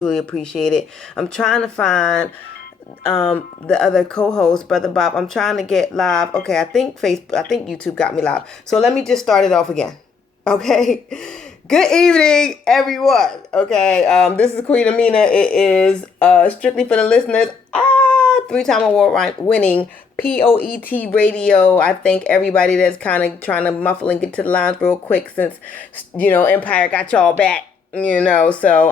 Really appreciate it. I'm trying to find the other co-host, Brother Bob. I'm trying to get live. Okay, I think YouTube got me live. So let me just start it off again. Okay. Good evening, everyone. Okay, this is Queen Amina. It is strictly for the listeners. Three-time award winning POET radio. I thank everybody that's kind of trying to muffle and get to the lines real quick since Empire got y'all back. So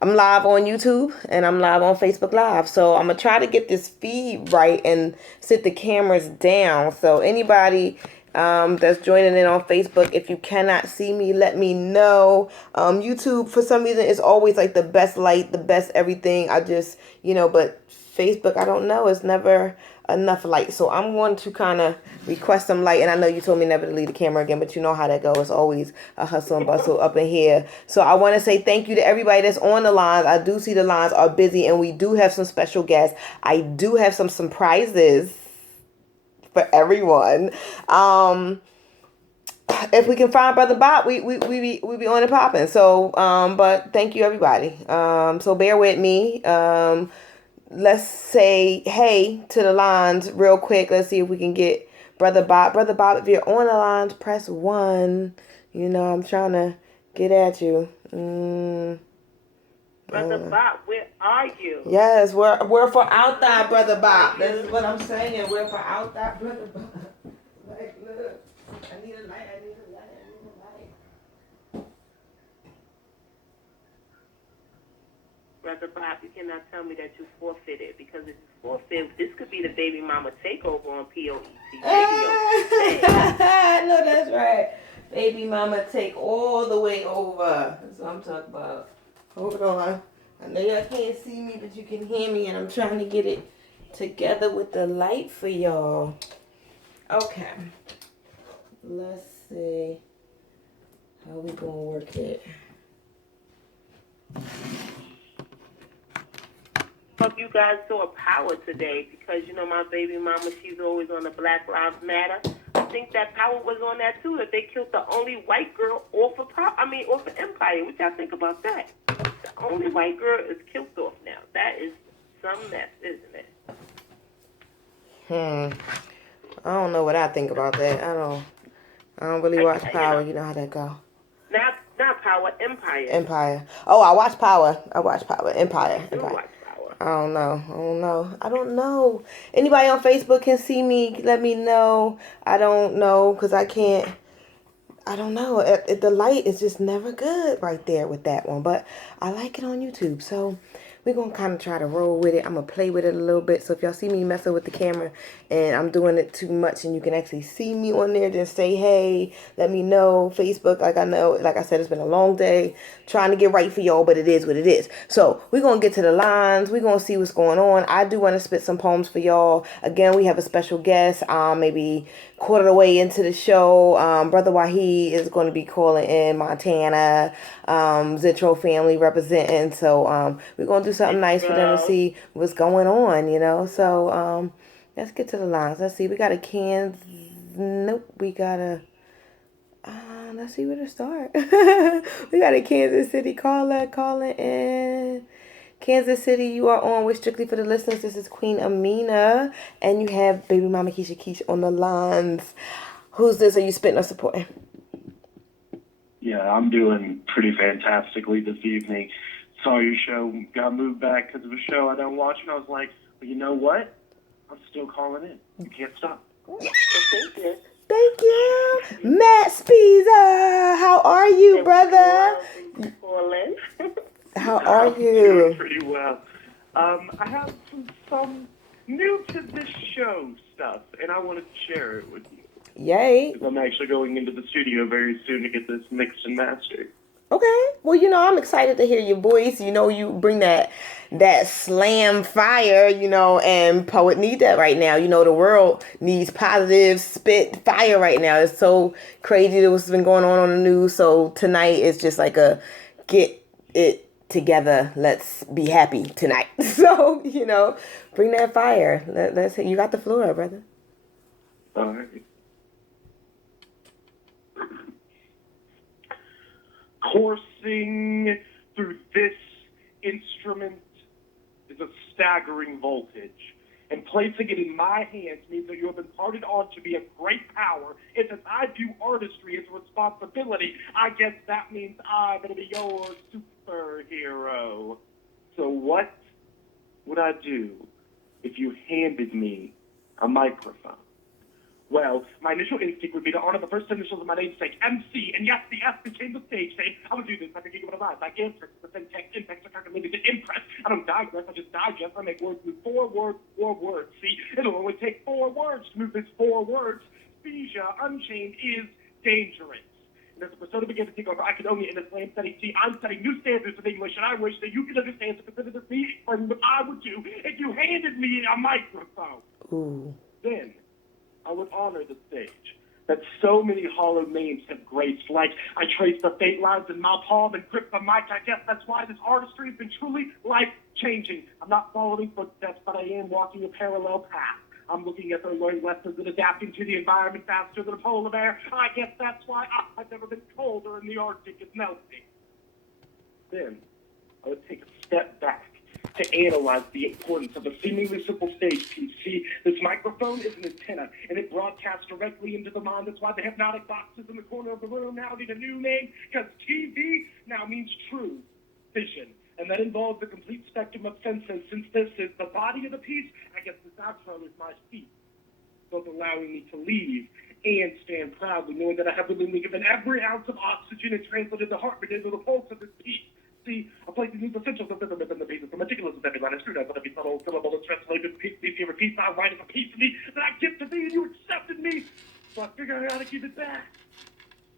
I'm live on YouTube and I'm live on Facebook Live. So I'm gonna try to get this feed right and sit the cameras down. So anybody that's joining in on Facebook, if you cannot see me, let me know. YouTube for some reason is always like the best light, the best everything. But Facebook, I don't know, it's never enough light. So I'm going to kind of request some light. And I know you told me never to leave the camera again, but you know how that goes. It's always a hustle and bustle up in here. So I want to say thank you to everybody that's on the lines. I do see the lines are busy and we do have some special guests. I do have some surprises for everyone. If we can find Brother Bob, we be on and popping. So, but thank you everybody. So bear with me. Let's say hey to the lines real quick. Let's see if we can get Brother Bob. Brother Bob, if you're on the lines, press 1. I'm trying to get at you. Brother Bob, where are you? Yes, we're for out there, Brother Bob. This is what I'm saying. We're for out there, Brother Bob. Like, look, I need a light. Brother Bob, you cannot tell me that you forfeited, because if you forfeit, this could be the baby mama takeover on POET Radio. I know that's right. Baby mama take all the way over. That's what I'm talking about. Hold on. I know y'all can't see me, but you can hear me, and I'm trying to get it together with the light for y'all. Okay. Let's see how we gonna work it. Hope you guys saw Power today, because my baby mama, she's always on the Black Lives Matter. I think that Power was on that too, that they killed the only white girl off of Empire. What y'all think about that? The only white girl is killed off now. That is some mess, isn't it? I don't know what I think about that. I don't really watch Power. You know how that go. Not Power, Empire. Empire. Oh, I watch Power. Empire. You watch Power. I don't know. Anybody on Facebook can see me. Let me know. I don't know because I can't. I don't know. The light is just never good right there with that one. But I like it on YouTube. So we're going to kind of try to roll with it. I'm going to play with it a little bit. So if y'all see me messing with the camera and I'm doing it too much and you can actually see me on there, just say, hey, let me know. Facebook, like I said, it's been a long day trying to get right for y'all, but it is what it is. So we're going to get to the lines. We're going to see what's going on. I do want to spit some poems for y'all. Again, we have a special guest, maybe quarter of the way into the show. Brother Wahid is going to be calling in Montana, Zitro family representing. So we're going to do something nice for them to see what's going on, So let's get to the lines. Let's see. We got a Kansas. Nope. We got a... let's see where to start. We got a Kansas City caller calling in. Kansas City, you are on with Strictly for the Listeners. This is Queen Amina. And you have baby mama Keisha on the lines. Who's this? Are you spitting or supporting? Yeah, I'm doing pretty fantastically this evening. Saw your show, got moved back because of a show I don't watch, and I was like, well, you know what? I'm still calling in. You can't stop. Yeah. Thank you. Matt Spiza, how are you, brother? How are you? Doing pretty well. I have some new to this show stuff, and I wanted to share it with you. Yay. Because I'm actually going into the studio very soon to get this mixed and mastered. Okay. Well, I'm excited to hear your voice. You bring that slam fire, and poet need that right now. The world needs positive spit fire right now. It's so crazy what's been going on the news. So tonight is just like a get it together. Let's be happy tonight. So, bring that fire. Let's you got the floor, brother. All right. Coursing through this instrument is a staggering voltage. And placing it in my hands means that you have imparted on to me a great power. And since I view artistry as a responsibility, I guess that means I'm going to be your superhero. So what would I do if you handed me a microphone? Well, my initial instinct would be to honor the first initials of my namesake, MC, and yes, the S became the stage name. I would do this like a gig of a live, like answers, the syntax, impact, the calculated, the impress. I don't digress, I just digest. I make words with four words. See, it'll only take 4 words to move this 4 words. Sphesia Unchained is dangerous. And as the persona began to take over, I could only in the slam setting. See, I'm setting new standards of English, and I wish that you could understand to consider this me explaining what I would do if you handed me a microphone. Ooh. Then I would honor the stage that so many hollow names have graced. Like I trace the faint lines in my palm and grip the mic. I guess that's why this artistry has been truly life-changing. I'm not following footsteps, but I am walking a parallel path. I'm looking at their learning lessons and adapting to the environment faster than a polar bear. I guess that's why I've never been colder and the Arctic is melting. Then I would take a step back to analyze the importance of a seemingly simple stage piece. See, this microphone is an antenna, and it broadcasts directly into the mind. That's why the hypnotic boxes in the corner of the room now need a new name, because TV now means true vision. And that involves the complete spectrum of senses. Since this is the body of the piece, I guess this outro is my feet, both allowing me to leave and stand proudly, knowing that I have willingly given every ounce of oxygen and translated the heartbeat into the pulse of this piece. See, I place these essentials of rhythm in the pieces, the meticulous of every line is screwed out, but every subtle syllable is translated piece here repeats. I write as a piece of me that I give to thee, and you accepted me. So I figured out how to keep it back.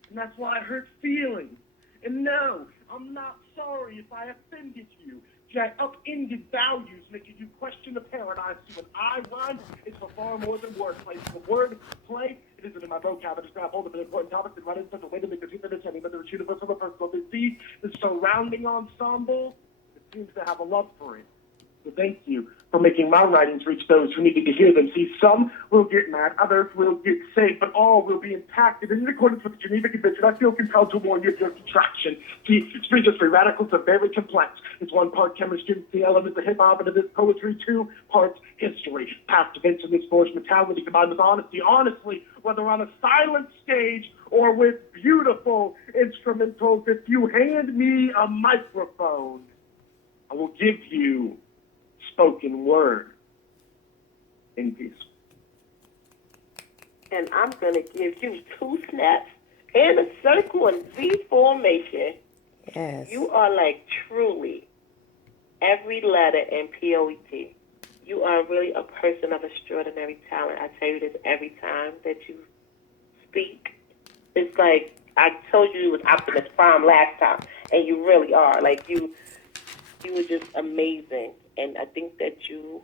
And that's why I hurt feelings. And no, I'm not sorry if I offended you. Jack upended values, making you question the paradigm. See, when I rhyme, it's for far more than wordplay. The word play, it isn't in my vocab. I just grab hold of an important topic and write it in such a way to make the truth understanding, but the universal the personal. See, the surrounding ensemble, it seems to have a love for it. So thank you for making my writings reach those who needed to hear them. See, some will get mad, others will get saved, but all will be impacted. And in accordance with the Geneva Convention, I feel compelled to warn you of your contraction. See, Springer's free radicals are very complex. It's 1 part chemistry, it's the elements of hip-hop, and it is poetry, 2 parts history. Past events in this forged mentality combined with honesty. Honestly, whether on a silent stage or with beautiful instrumentals, if you hand me a microphone, I will give you spoken word in peace. And I'm going to give you 2 snaps and a circle in V formation. Yes. You are like truly every letter in POET. You are really a person of extraordinary talent. I tell you this every time that you speak. It's like I told you it was Optimus Prime last time, and you really are. Like you were just amazing. And I think that you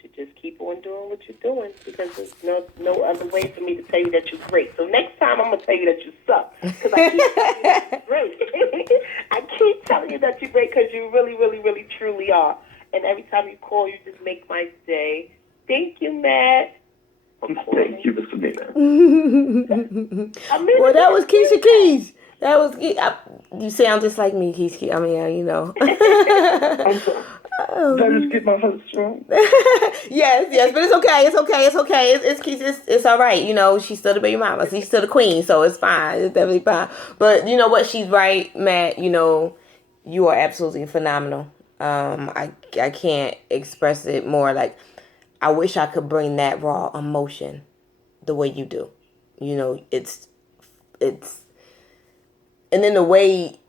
should just keep on doing what you're doing, because there's no other way for me to tell you that you're great. So next time I'm going to tell you that you suck, because I keep telling you that you're great. I keep telling you that you're great because you really, really, really, truly are. And every time you call, you just make my day. Thank you, Matt. Thank you, Miss Amina. Well, that was Keisha Keys. That was you sound just like me, Keisha. I mean, you know. I'm sorry. Did I just get my host wrong? yes, but it's okay. It's Keisha. It's all right. You know, she's still the baby mama. She's still the queen, so it's fine. It's definitely fine. But you know what? She's right, Matt. You know, you are absolutely phenomenal. I can't express it more. Like, I wish I could bring that raw emotion the way you do. You know, it's and then the way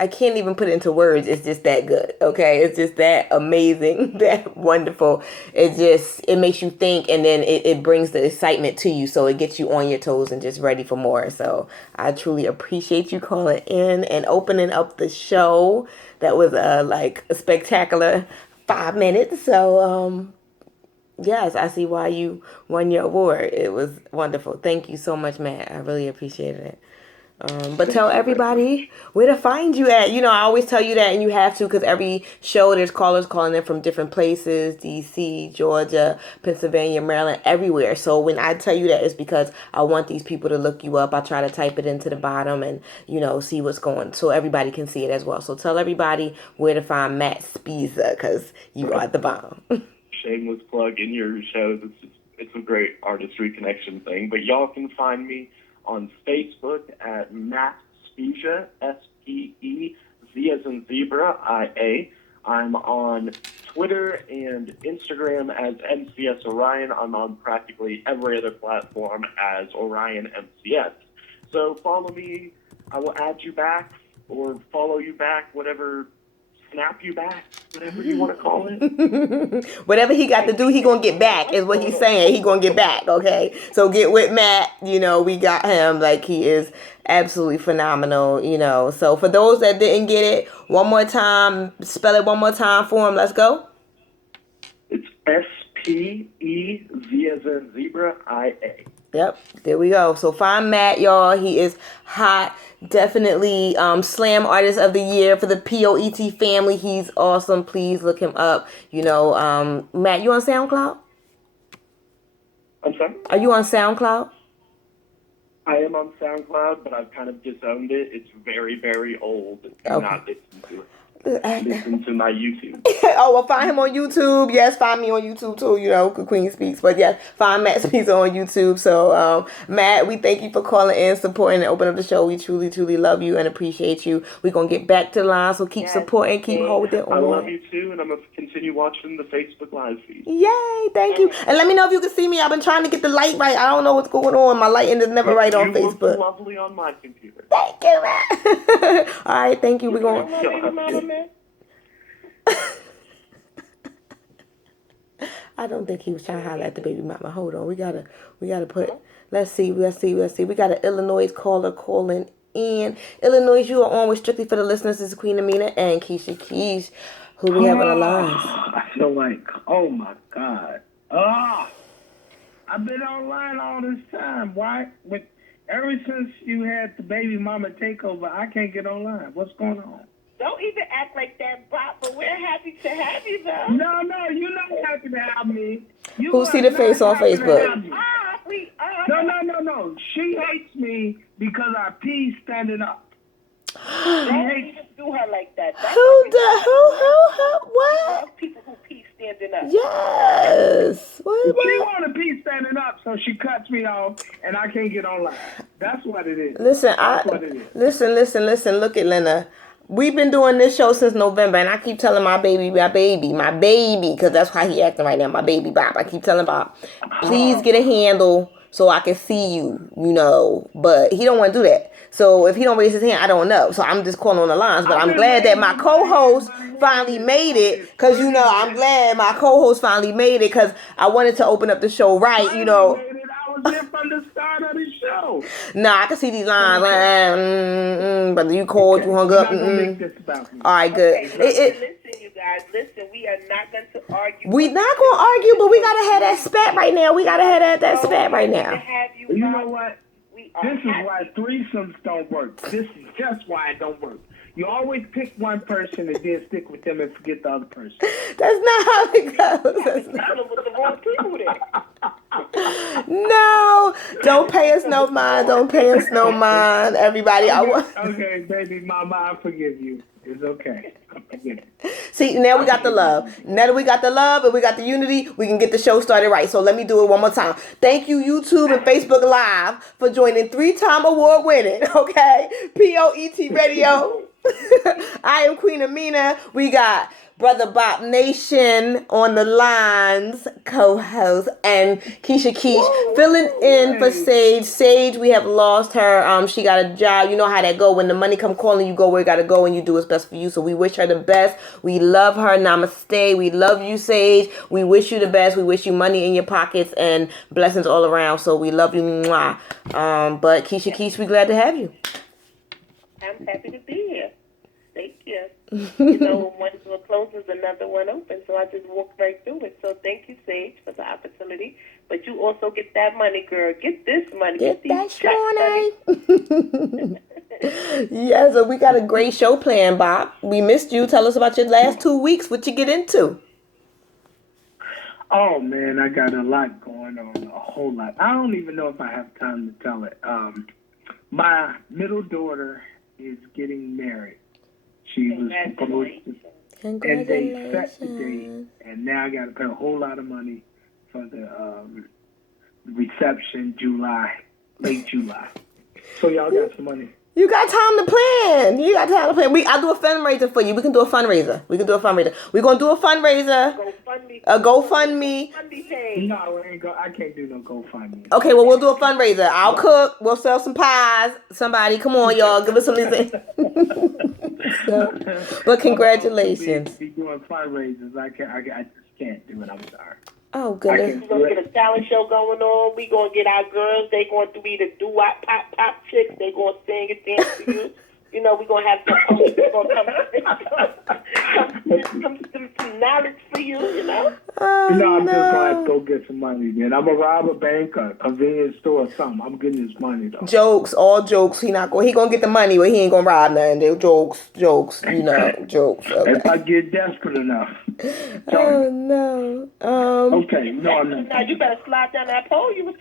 I can't even put it into words. It's just that good. Okay. It's just that amazing, that wonderful. It makes you think, and then it brings the excitement to you. So it gets you on your toes and just ready for more. So I truly appreciate you calling in and opening up the show. That was like a spectacular 5 minutes. So, yes, I see why you won your award. It was wonderful. Thank you so much, Matt. I really appreciated it. But tell everybody where to find you at. You know, I always tell you that, and you have to, because every show there's callers calling in from different places, DC, Georgia, Pennsylvania, Maryland, everywhere. So when I tell you that, it's because I want these people to look you up. I try to type it into the bottom and, you know, see what's going, so everybody can see it as well. So tell everybody where to find Matt Spiza, because you are the bomb. Shameless plug in your shows. It's a great artistry connection thing. But y'all can find me on Facebook at Matt Spezia, S-P-E-Z as in zebra, I-A. I'm on Twitter and Instagram as MCS Orion. I'm on practically every other platform as Orion MCS. So follow me. I will add you back or follow you back, whatever, snap you back, whatever you want to call it. Whatever he got to do, he gonna get back, is what he's saying. He gonna get back, okay? So get with Matt. You know, we got him. Like, he is absolutely phenomenal, you know. So for those that didn't get it, one more time, spell it one more time for him. Let's go. It's S-P-E-Z as in zebra, I-A. Yep, there we go. So find Matt, y'all. He is hot. Definitely Slam Artist of the Year for the POET family. He's awesome. Please look him up. You know, Matt, you on SoundCloud? I'm sorry? Are you on SoundCloud? I am on SoundCloud, but I've kind of disowned it. It's very, very old. Do not listen to it. Listen to my YouTube. Oh, well, find him on YouTube. Yes, find me on YouTube too, you know, Queen Speaks. But yes, find Matt Speaks on YouTube. So, Matt, we thank you for calling in, supporting, and opening up the show. We truly, truly love you and appreciate you. We're going to get back to the line, so keep supporting, keep holding on. I love you too, and I'm going to continue watching the Facebook Live feed. Yay, thank you. And let me know if you can see me. I've been trying to get the light right. I don't know what's going on. My lighting is never right on Facebook. You look lovely on my computer. Thank you, Matt. All right, thank you. We're going I don't think he was trying to holler at the baby mama. Hold on. We gotta put, let's see. We got an Illinois caller calling in. Illinois, you are on with Strictly for the Listeners. This is Queen Amina and Keisha Keys, who we have on the lines. I feel like, oh my God. I've been online all this time. Why? Ever since you had the baby mama takeover, I can't get online. What's going on? Don't even act like that, Bob, but we're happy to have you, though. No, you're not happy to have me. Who see the face on Facebook? No. She hates me because I pee standing up. Don't even do her like that. What? People who pee standing up. Yes. What? She want to pee standing up, so she cuts me off, and I can't get online. That's what it is. Listen, listen. Look at Lena. We've been doing this show since November, and I keep telling my baby, because that's how he acting right now, my baby Bob. I keep telling Bob, please get a handle so I can see you, you know. But he don't want to do that. So if he don't raise his hand, I don't know. So I'm just calling on the lines. But I'm glad that my co-host finally made it, because, you know, I'm glad my co-host finally made it, because I wanted to open up the show right, you know. I was there from the start of the show. Nah, I can see these lines. But you called, you hung up. All right, good. Listen, you guys. Listen, we are not going to argue. We not going to argue, but we got to have that spat right now. We got to have that spat right now. You know what? This is why threesomes don't work. This is just why it don't work. You always pick one person and then stick with them and forget the other person. That's not how it goes. With the wrong people there. No, don't pay us no mind. Don't pay us no mind, everybody. Okay, baby mama, I forgive you. It's okay. See, now we got the love. Now that we got the love and we got the unity, we can get the show started right. So let me do it one more time. Thank you, YouTube and Facebook Live, for joining 3-time award winning, okay, POET Radio. I am Queen Amina. We got Brother Bob Nation on the lines, co-host, and Keisha Keesh filling in for Sage. Sage, we have lost her. She got a job. You know how that go. When the money come calling, you go where you got to go, and you do what's best for you. So we wish her the best. We love her. Namaste. We love you, Sage. We wish you the best. We wish you money in your pockets and blessings all around. So we love you. Mwah. But Keisha Keesh, we glad to have you. I'm happy to be here. Thank you. Yes. You know, when one door closes, another one opens. So I just walked right through it. So thank you, Sage, for the opportunity. But you also get that money, girl. Get this money. Get these that checks, money. Yeah, so we got a great show planned, Bob. We missed you. Tell us about your last 2 weeks. What you get into? Oh man, I got a lot going on, a whole lot. I don't even know if I have time to tell it. My middle daughter is getting married. She was supposed to, and they set the date, and now I got to pay a whole lot of money for the reception, late July. So y'all got some money. You got time to plan. You got time to plan. I'll do a fundraiser for you. We can do a fundraiser. We're gonna do a fundraiser. A GoFundMe. No, I can't do no GoFundMe. Okay, well, we'll do a fundraiser. I'll cook. We'll sell some pies. Somebody, come on, y'all, give us some of these. But congratulations. Be doing fundraisers. I just can't do it. I'm sorry. Oh, goodness. We're going to get a talent show going on. We're going to get our girls. They're going to be the doo-wop, pop chicks. They're going to sing and dance for you. You know, we're going to have some knowledge for you, you know. Oh, I'm just going to have to go get some money, man. I'm going to rob a bank or a convenience store or something. I'm getting this money, though. Jokes, all jokes. He gonna get the money, but he ain't gonna rob nothing. They're jokes, jokes. Okay. If I get desperate enough. Oh, no. Okay, no, I'm not. Now, you better slide down that pole you was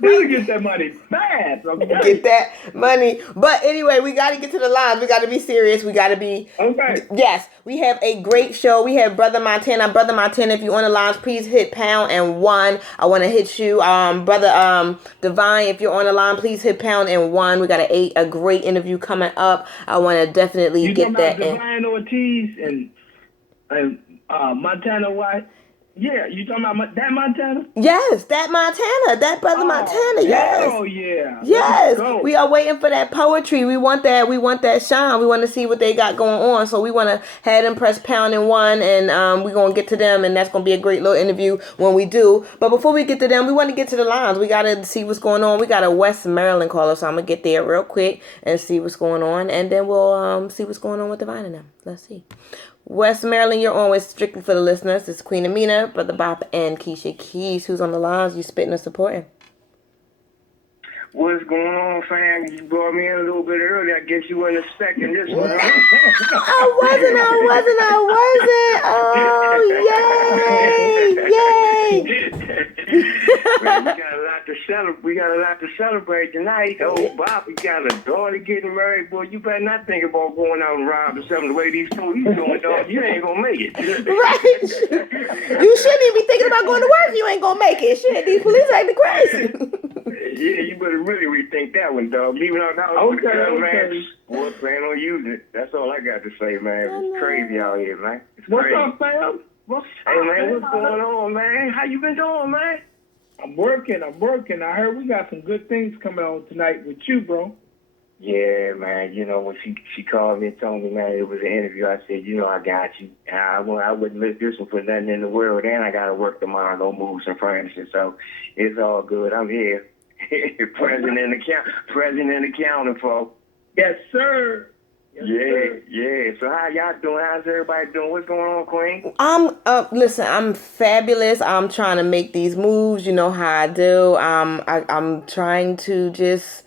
We'll get that money fast. Okay. Get that money. But anyway, we got to get to the lines. We got to be serious. We got to be. Okay. Yes, we have a great show. We have Brother Montana. Brother Montana, if you're on the lines, please hit #1. I want to hit you. Brother Divine, if you're on the line, please hit #1. We got a great interview coming up. I want to definitely get that in. Divine Ortiz and Montana White. Yeah, you talking about that Montana? Yes, that Montana. That Brother Montana. Yes. Oh yeah. Yes. We are waiting for that poetry. We want that. We want that shine. We want to see what they got going on. So we want to head and press #1, and we're gonna get to them, and that's gonna be a great little interview when we do. But before we get to them, we want to get to the lines. We gotta see what's going on. We got a West Maryland caller, so I'm gonna get there real quick and see what's going on, and then we'll see what's going on with Divine and them. Let's see. West Maryland, you're on with Strictly for the Listeners. It's Queen Amina, Brother Bop, and Keisha Keys. Who's on the lines? You spitting or supporting? What's going on, fam? You brought me in a little bit early. I guess you weren't expecting this one. I wasn't. Oh, yay! Man, we got a lot to celebrate tonight. Oh, Bob, we got a daughter getting married. Boy, you better not think about going out and robbing something the way these police doing, dog. You ain't gonna make it. Right? You shouldn't even be thinking about going to work. You ain't gonna make it. Shit, these police acting crazy. Yeah, you better really rethink that one, dog. Leaving out the house with the gun, man. Boy, plan on using it. That's all I got to say, man. It's crazy out here, man. It's crazy. What's up, fam? Hey, man, what's going on, man? How you been doing, man? I'm working. I heard we got some good things coming on tonight with you, bro. Yeah, man. You know, when she called me and told me, man, it was an interview, I said, you know, I got you. And I wouldn't miss this one for nothing in the world. And I got to work tomorrow, no moves and furniture. So it's all good. I'm here. Present and accounting for. Yes, sir. Yes, sir. Yeah. So how y'all doing? How's everybody doing? What's going on, Queen? Listen, I'm fabulous. I'm trying to make these moves. You know how I do. I'm trying to just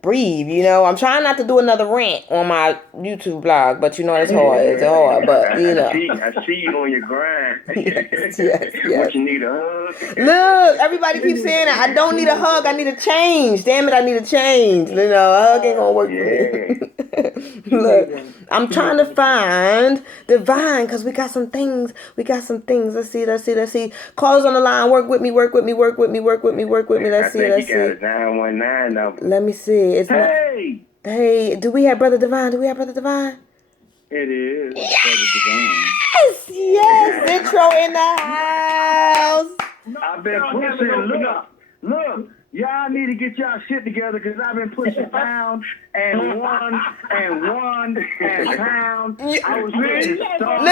breathe, you know. I'm trying not to do another rant on my YouTube blog, but you know it's hard. It's hard, but you know. I see you on your grind. Yes. What, you need a hug? Look, everybody keeps saying that. I don't need a hug. I need a change. Damn it, I need a change. You know, a hug ain't gonna work for me. Look, I'm trying to find Divine because we got some things. Let's see. Callers on the line. Work with me. Let's see. You got a 919 number. Let me see. Hey, do we have Brother Divine? It is. Yes, intro in the house. I've been pushing. Look, Y'all need to get y'all shit together because I've been pushing pound and one pound. I was ready to start. And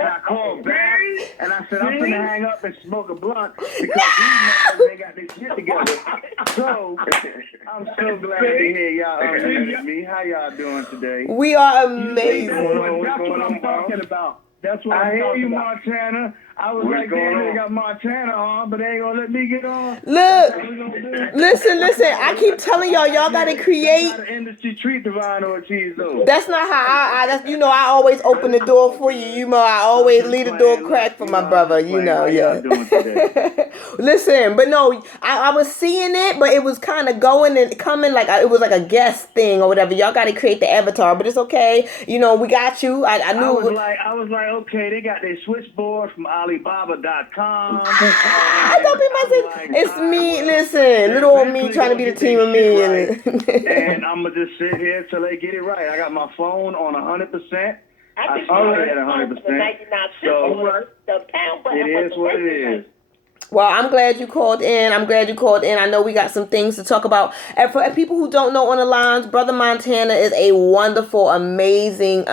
I called back and I said, I'm going to hang up and smoke a blunt because these motherfuckers ain't got their shit together. So, I'm so glad to hear y'all unmuted me. How y'all doing today? We are amazing. That's what I'm talking about. That's what I hear you, Montana. I was like, damn, they got Montana on, but they ain't gonna let me get on. Look, listen. I keep telling y'all gotta create. How the industry treat Divine Ortiz though. That's not how that's I always open the door for you. I always leave the door cracked for my brother. Yeah. Listen, but no, I was seeing it, but it was kind of going and coming like it was like a guest thing or whatever. Y'all gotta create the avatar, but it's okay. We got you. I knew. I was like, okay, they got their switchboard from Alibaba.com. I don't be messing. It's me. Listen, little old me trying to be the team of me. And I'm gonna just sit here till they get it right. I got my phone on 100%. I started at 100%. So the pound button. It is what it is. Well, I'm glad you called in. I know we got some things to talk about. And for people who don't know on the lines, Brother Montana is a wonderful, amazing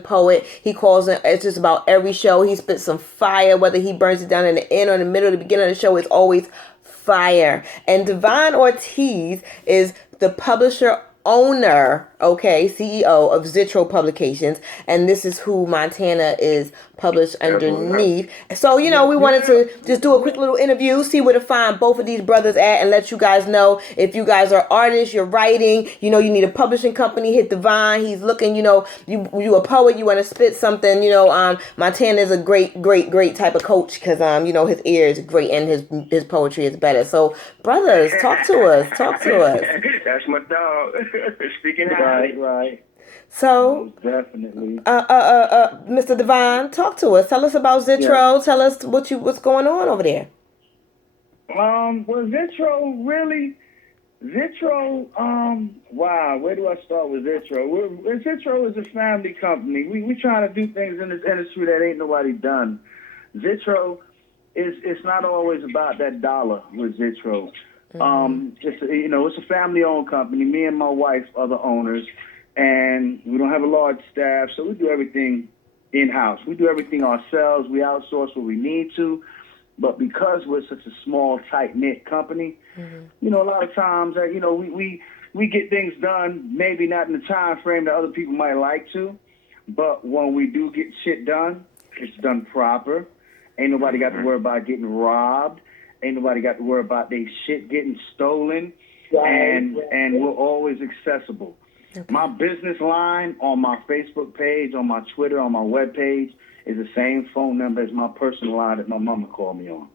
poet. He calls it, it's just about every show. He spits some fire, whether he burns it down in the end or in the middle, the beginning of the show, it's always fire. And Divine Ortiz is the publisher owner, CEO of Zitro Publications, and this is who Montana is published underneath. So, we wanted to just do a quick little interview, see where to find both of these brothers at, and let you guys know if you guys are artists, you're writing, you need a publishing company, hit Divine. He's looking, you a poet, you want to spit something, Montana is a great type of coach because, his ear is great and his poetry is better. So, brothers, talk to us. That's my dog. Speaking Right. So, definitely. Mr. Divine, talk to us. Tell us about Zitro. Yeah. Tell us what's going on over there. Well, Zitro, wow, where do I start with Zitro? Zitro is a family company. We trying to do things in this industry that ain't nobody done. Zitro it's not always about that dollar with Zitro. It's a family-owned company. Me and my wife are the owners, and we don't have a large staff, so we do everything in-house. We do everything ourselves. We outsource what we need to, but because we're such a small, tight-knit company, a lot of times, we get things done, maybe not in the time frame that other people might like to, but when we do get shit done, it's done proper. Ain't nobody got to worry about getting robbed. Ain't nobody got to worry about their shit getting stolen, and we're always accessible. Okay. My business line on my Facebook page, on my Twitter, on my webpage is the same phone number as my personal line that my mama called me on.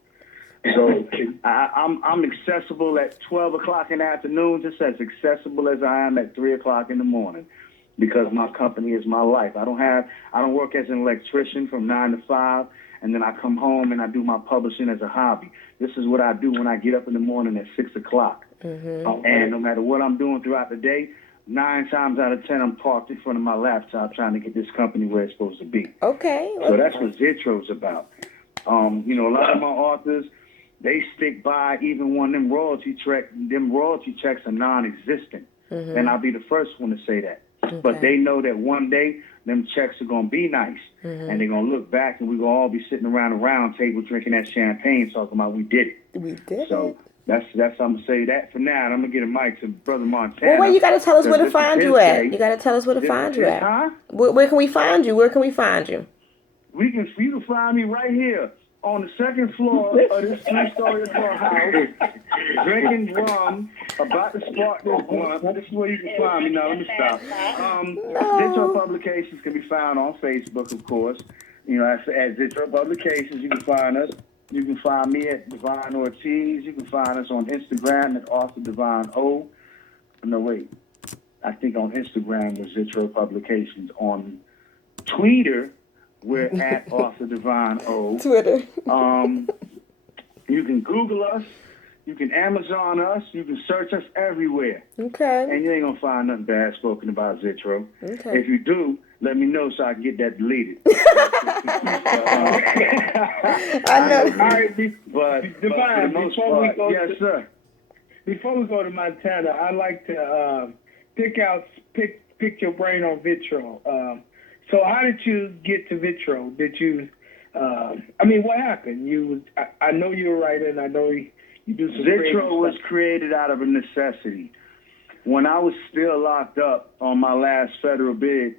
So I'm accessible at 12 o'clock in the afternoon, just as accessible as I am at 3 o'clock in the morning, because my company is my life. I don't work as an electrician from 9 to 5. And then I come home and I do my publishing as a hobby. This is what I do when I get up in the morning at 6 o'clock. And no matter what I'm doing throughout the day, 9 times out of 10, I'm parked in front of my laptop trying to get this company where it's supposed to be. Okay. So that's what Zitro's about. A lot of my authors, they stick by even when them royalty checks are non-existent. And I'll be the first one to say that. Okay. But they know that one day them checks are going to be nice. And they're going to look back and we're going to all be sitting around a round table drinking that champagne talking about we did it. So that's I'm going to say that for now. And I'm going to get a mic to Brother Montana. Well, wait, you got to tell us where to find you at. You got to tell us where to find you at. Huh? Where can we find you? Where can we find you? You can find me right here on the second floor of this 3-story house, drinking rum, about to spark this blunt. This is where you can find me. Now, let me stop. Zitro Publications can be found on Facebook, of course. At Zitro Publications, you can find us. You can find me at Divine Ortiz. You can find us on Instagram at Author Divine O. No, wait. I think on Instagram was Zitro Publications. On Twitter, we're at Author Divine O. Twitter. You can Google us. You can Amazon us. You can search us everywhere. Okay. And you ain't going to find nothing bad spoken about Zitro. Okay. If you do, let me know so I can get that deleted. I know. All right, But for the Divine, most before we part, go yes, sir. Before we go to Montana, I'd like to pick your brain on Vitro. So how did you get to Vitro? Did you, what happened? I know you're a writer, and I know you do some Vitro was stuff. created out of a necessity. When I was still locked up on my last federal bid,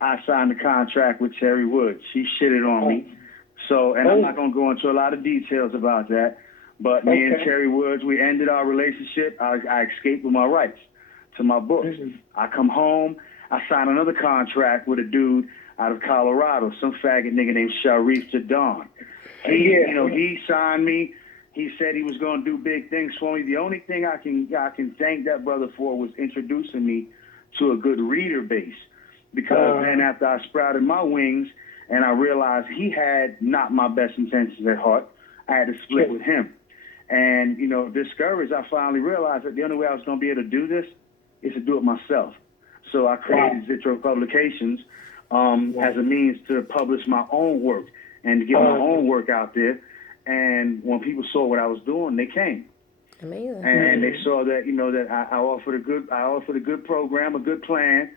I signed a contract with Terry Woods. She shitted on me. So, and I'm not going to go into a lot of details about that, but me and Terry Woods, we ended our relationship. I escaped with my rights to my books. I come home, I sign another contract with a dude out of Colorado, some faggot nigga named Sharif Jadon. He signed me. He said he was going to do big things for me. The only thing I can thank that brother for was introducing me to a good reader base. Because then after I sprouted my wings and I realized he had not my best intentions at heart, I had to split with him. And, discouraged, I finally realized that the only way I was going to be able to do this is to do it myself. So I created Zitro Publications as a means to publish my own work and to get my own work out there. And when people saw what I was doing, they came. Amazing. And they saw that, that I offered a good program, a good plan.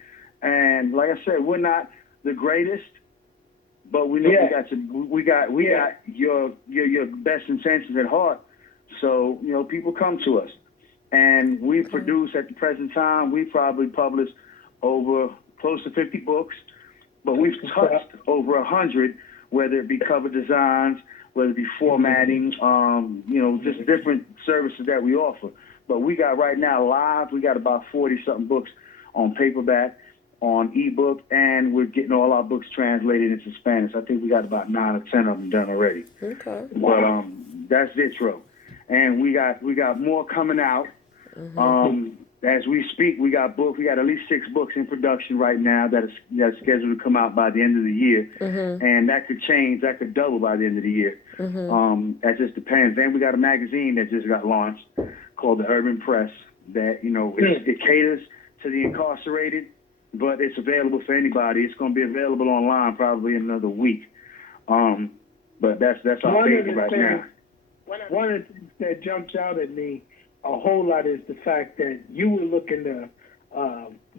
And like I said, we're not the greatest, but we know we got your best intentions at heart. So, people come to us. And we produce at the present time, we probably published over close to 50 books, but we've touched over 100, whether it be cover designs, whether it be formatting, just different services that we offer. But we got right now live, we got about 40-something books on paperback, on ebook, and we're getting all our books translated into Spanish. I think we got about 9 or 10 of them done already. Okay. But that's Vitro. And we got more coming out. As we speak, we got at least 6 books in production right now that's scheduled to come out by the end of the year. And that could change, that could double by the end of the year. That just depends. Then we got a magazine that just got launched called the Urban Press that, it caters to the incarcerated, but it's available for anybody. It's going to be available online probably in another week. But that's our baby right now. One of the things that jumps out at me a whole lot is the fact that you were looking to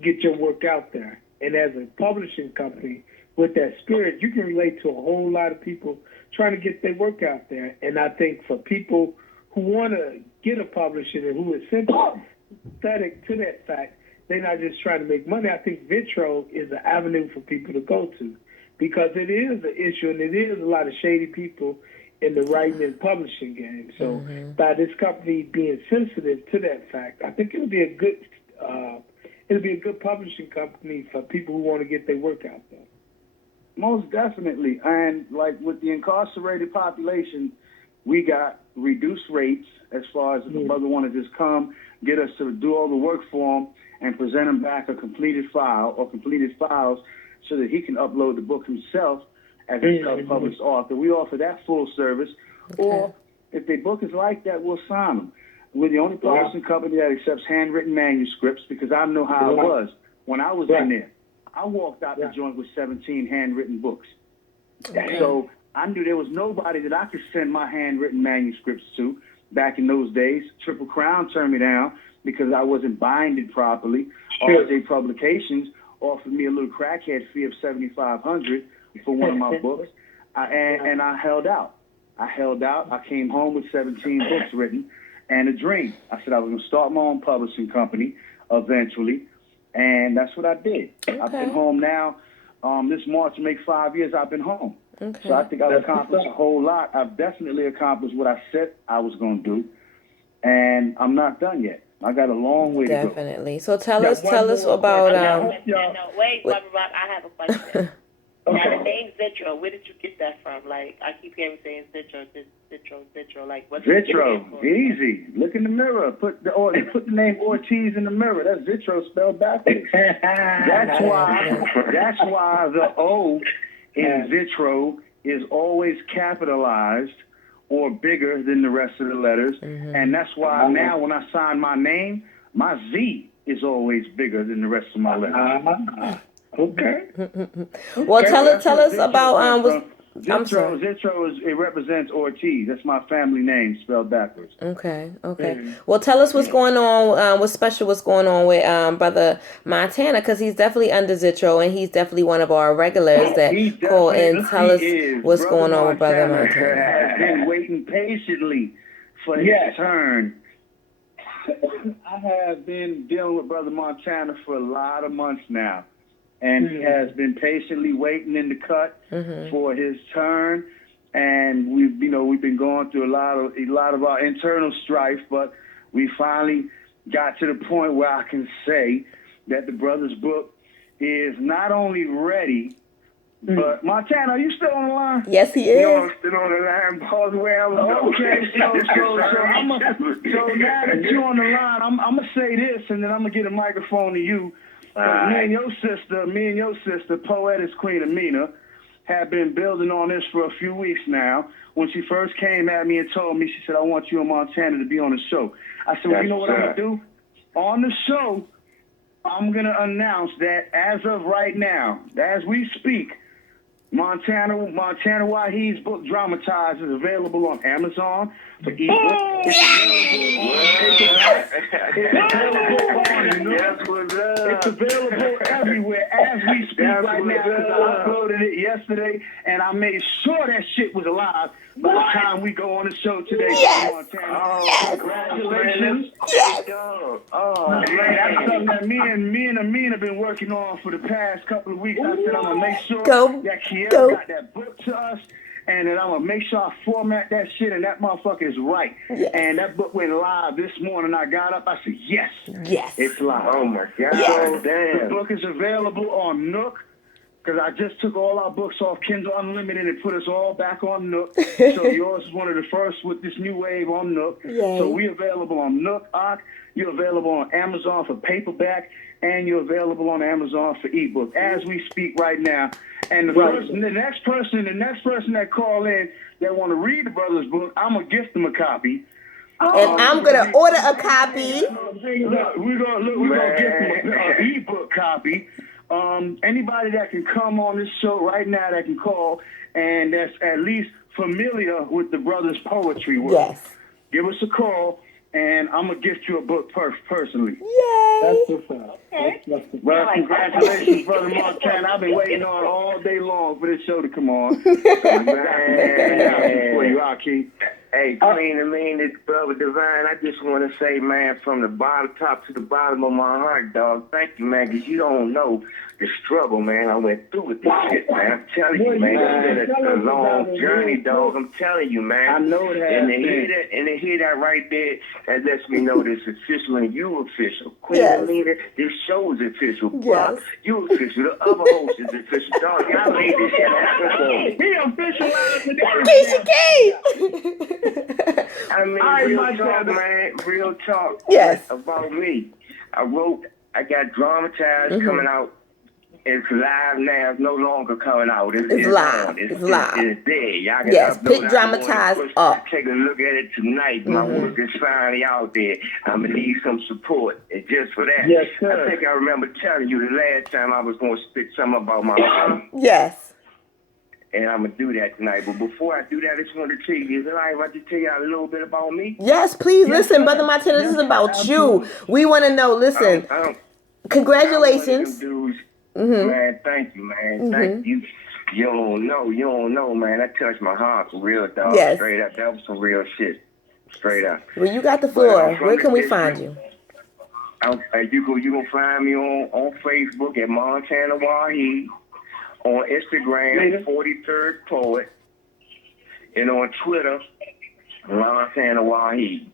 get your work out there. And as a publishing company, with that spirit, you can relate to a whole lot of people trying to get their work out there. And I think for people who want to get a publishing and who is sympathetic to that fact, they're not just trying to make money. I think Vitro is an avenue for people to go to because it is an issue and it is a lot of shady people in the writing and publishing game. So by this company being sensitive to that fact, I think it'll be a good publishing company for people who want to get their work out there. Most definitely. And like with the incarcerated population, we got reduced rates as far as if a brother want to just come, get us to do all the work for him and present him back a completed file or completed files so that he can upload the book himself as a self-published author. We offer that full service. Or if their book is like that, we'll sign them. We're the only publishing company that accepts handwritten manuscripts because I know how it was when I was in there. I walked out the joint with 17 handwritten books. So I knew there was nobody that I could send my handwritten manuscripts to back in those days. Triple Crown turned me down because I wasn't binded properly. RJ Publications offered me a little crackhead fee of $7,500 for one of my books, and I held out. I came home with 17 books written and a dream. I said I was going to start my own publishing company eventually, and that's what I did. I've been home now. This March will make 5 years I've been home. So I think I've accomplished a whole lot. I've definitely accomplished what I said I was going to do, and I'm not done yet. I got a long way to go. Definitely. So tell us about Wait, Barbara Rock, I have a question. Now, the name Zitro, where did you get that from? Like, I keep hearing saying Zitro. Like, what's Zitro, easy. Look in the mirror. Put the name Ortiz in the mirror. That's Zitro spelled backwards. That's why the O in Zitro is always capitalized or bigger than the rest of the letters. And that's why now when I sign my name, my Z is always bigger than the rest of my letters. Okay. Well, tell That's us where Zitro about comes was. from. I'm sorry. Zitro it represents Ortiz. That's my family name spelled backwards. Okay. Well, tell us what's going on. What's special? What's going on with Brother Montana? Because he's definitely under Zitro, and he's definitely one of our regulars that He call and tell us is. what's Brother going on with Brother Montana Montana. has been waiting patiently for his turn. I have been dealing with Brother Montana for a lot of months now, and he has been patiently waiting in the cut for his turn. And we've been going through a lot of our internal strife, but we finally got to the point where I can say that the brother's book is not only ready, but Montana, are you still on the line? Yes, he You know, is. I'm still on the line, boss. Where I'm Okay, so now that you're on the line, I'm gonna say this, and then I'm gonna get a microphone to you. Me and your sister, Poetess Queen Amina, have been building on this for a few weeks now. When she first came at me and told me, she said, "I want you and Montana to be on the show." I said, "Well, you know what I'm gonna do? On the show, I'm gonna announce that as of right now, as we speak, Montana Wahid's book Dramatized is available on Amazon for ebook. It's available everywhere as we speak right now, because I uploaded it yesterday and I made sure that shit was alive by the time we go on the show today. Montana. Congratulations. That's something that me and Amin have been working on for the past couple of weeks. I said I'm gonna make sure that Kiera got that book to us, and then I'm gonna make sure I format that shit, and that motherfucker is right. Yes. And that book went live this morning. I got up, I said, yes, it's live. Oh my God! So Damn. the book is available on Nook, because I just took all our books off Kindle Unlimited and put us all back on Nook. So yours is one of the first with this new wave on Nook. Yay. So we're available on Nook, you're available on Amazon for paperback, and you're available on Amazon for ebook as we speak right now. And the next person that call in that want to read the brother's book, I'm gonna gift them a copy. And I'm gonna order a copy. We're gonna gift them an ebook copy. Anybody that can come on this show right now that can call and that's at least familiar with the brother's poetry work. Yes. Give us a call, and I'm going to gift you a book personally. Yay. That's what's up. Well, congratulations, Brother Montana. I've been waiting on all day long for this show to come on. For you, Aki. Hey, Queen Amin, it's Brother Divine. I just want to say, man, from the top to the bottom of my heart, dog, thank you, man, because you don't know the struggle, man, I went through with this shit, man. I'm telling you, man, it's been a long journey, dog. I'm telling you, man. I know it has and to hear that right there, that lets me know this official and you official. Queen Yes. Amin, this show is official. Yes. You official. The other host is official. Dog, y'all made this shit happen for me. He officialized it. I mean, real talk, man. Real talk. Yes. About me. I got Dramatized coming out. It's live now. It's no longer coming out. It's live. on. It's live. It's there. Y'all can Yes, upload pick it. Dramatized up. Take a look at it tonight. My work is finally out there. I'm going to need some support. And just for that, Yes, sir. I think I remember telling you the last time I was going to spit something about my mom. Yes. And I'm going to do that tonight. But before I do that, I just want to tell you, is it all right if I just tell you a little bit about me? Yes, please listen, Brother Montana. This is about you. We want to know. Listen, congratulations. Man, thank you, man. Thank you. You don't know, man. That touched my heart for real, dog. Yes. Straight up. That was some real shit. Straight up. Well, you got the floor. Where can we find you? You can find me on Facebook at Montana Wahid, on Instagram, 43rd Poet, and on Twitter, Montana Wahid.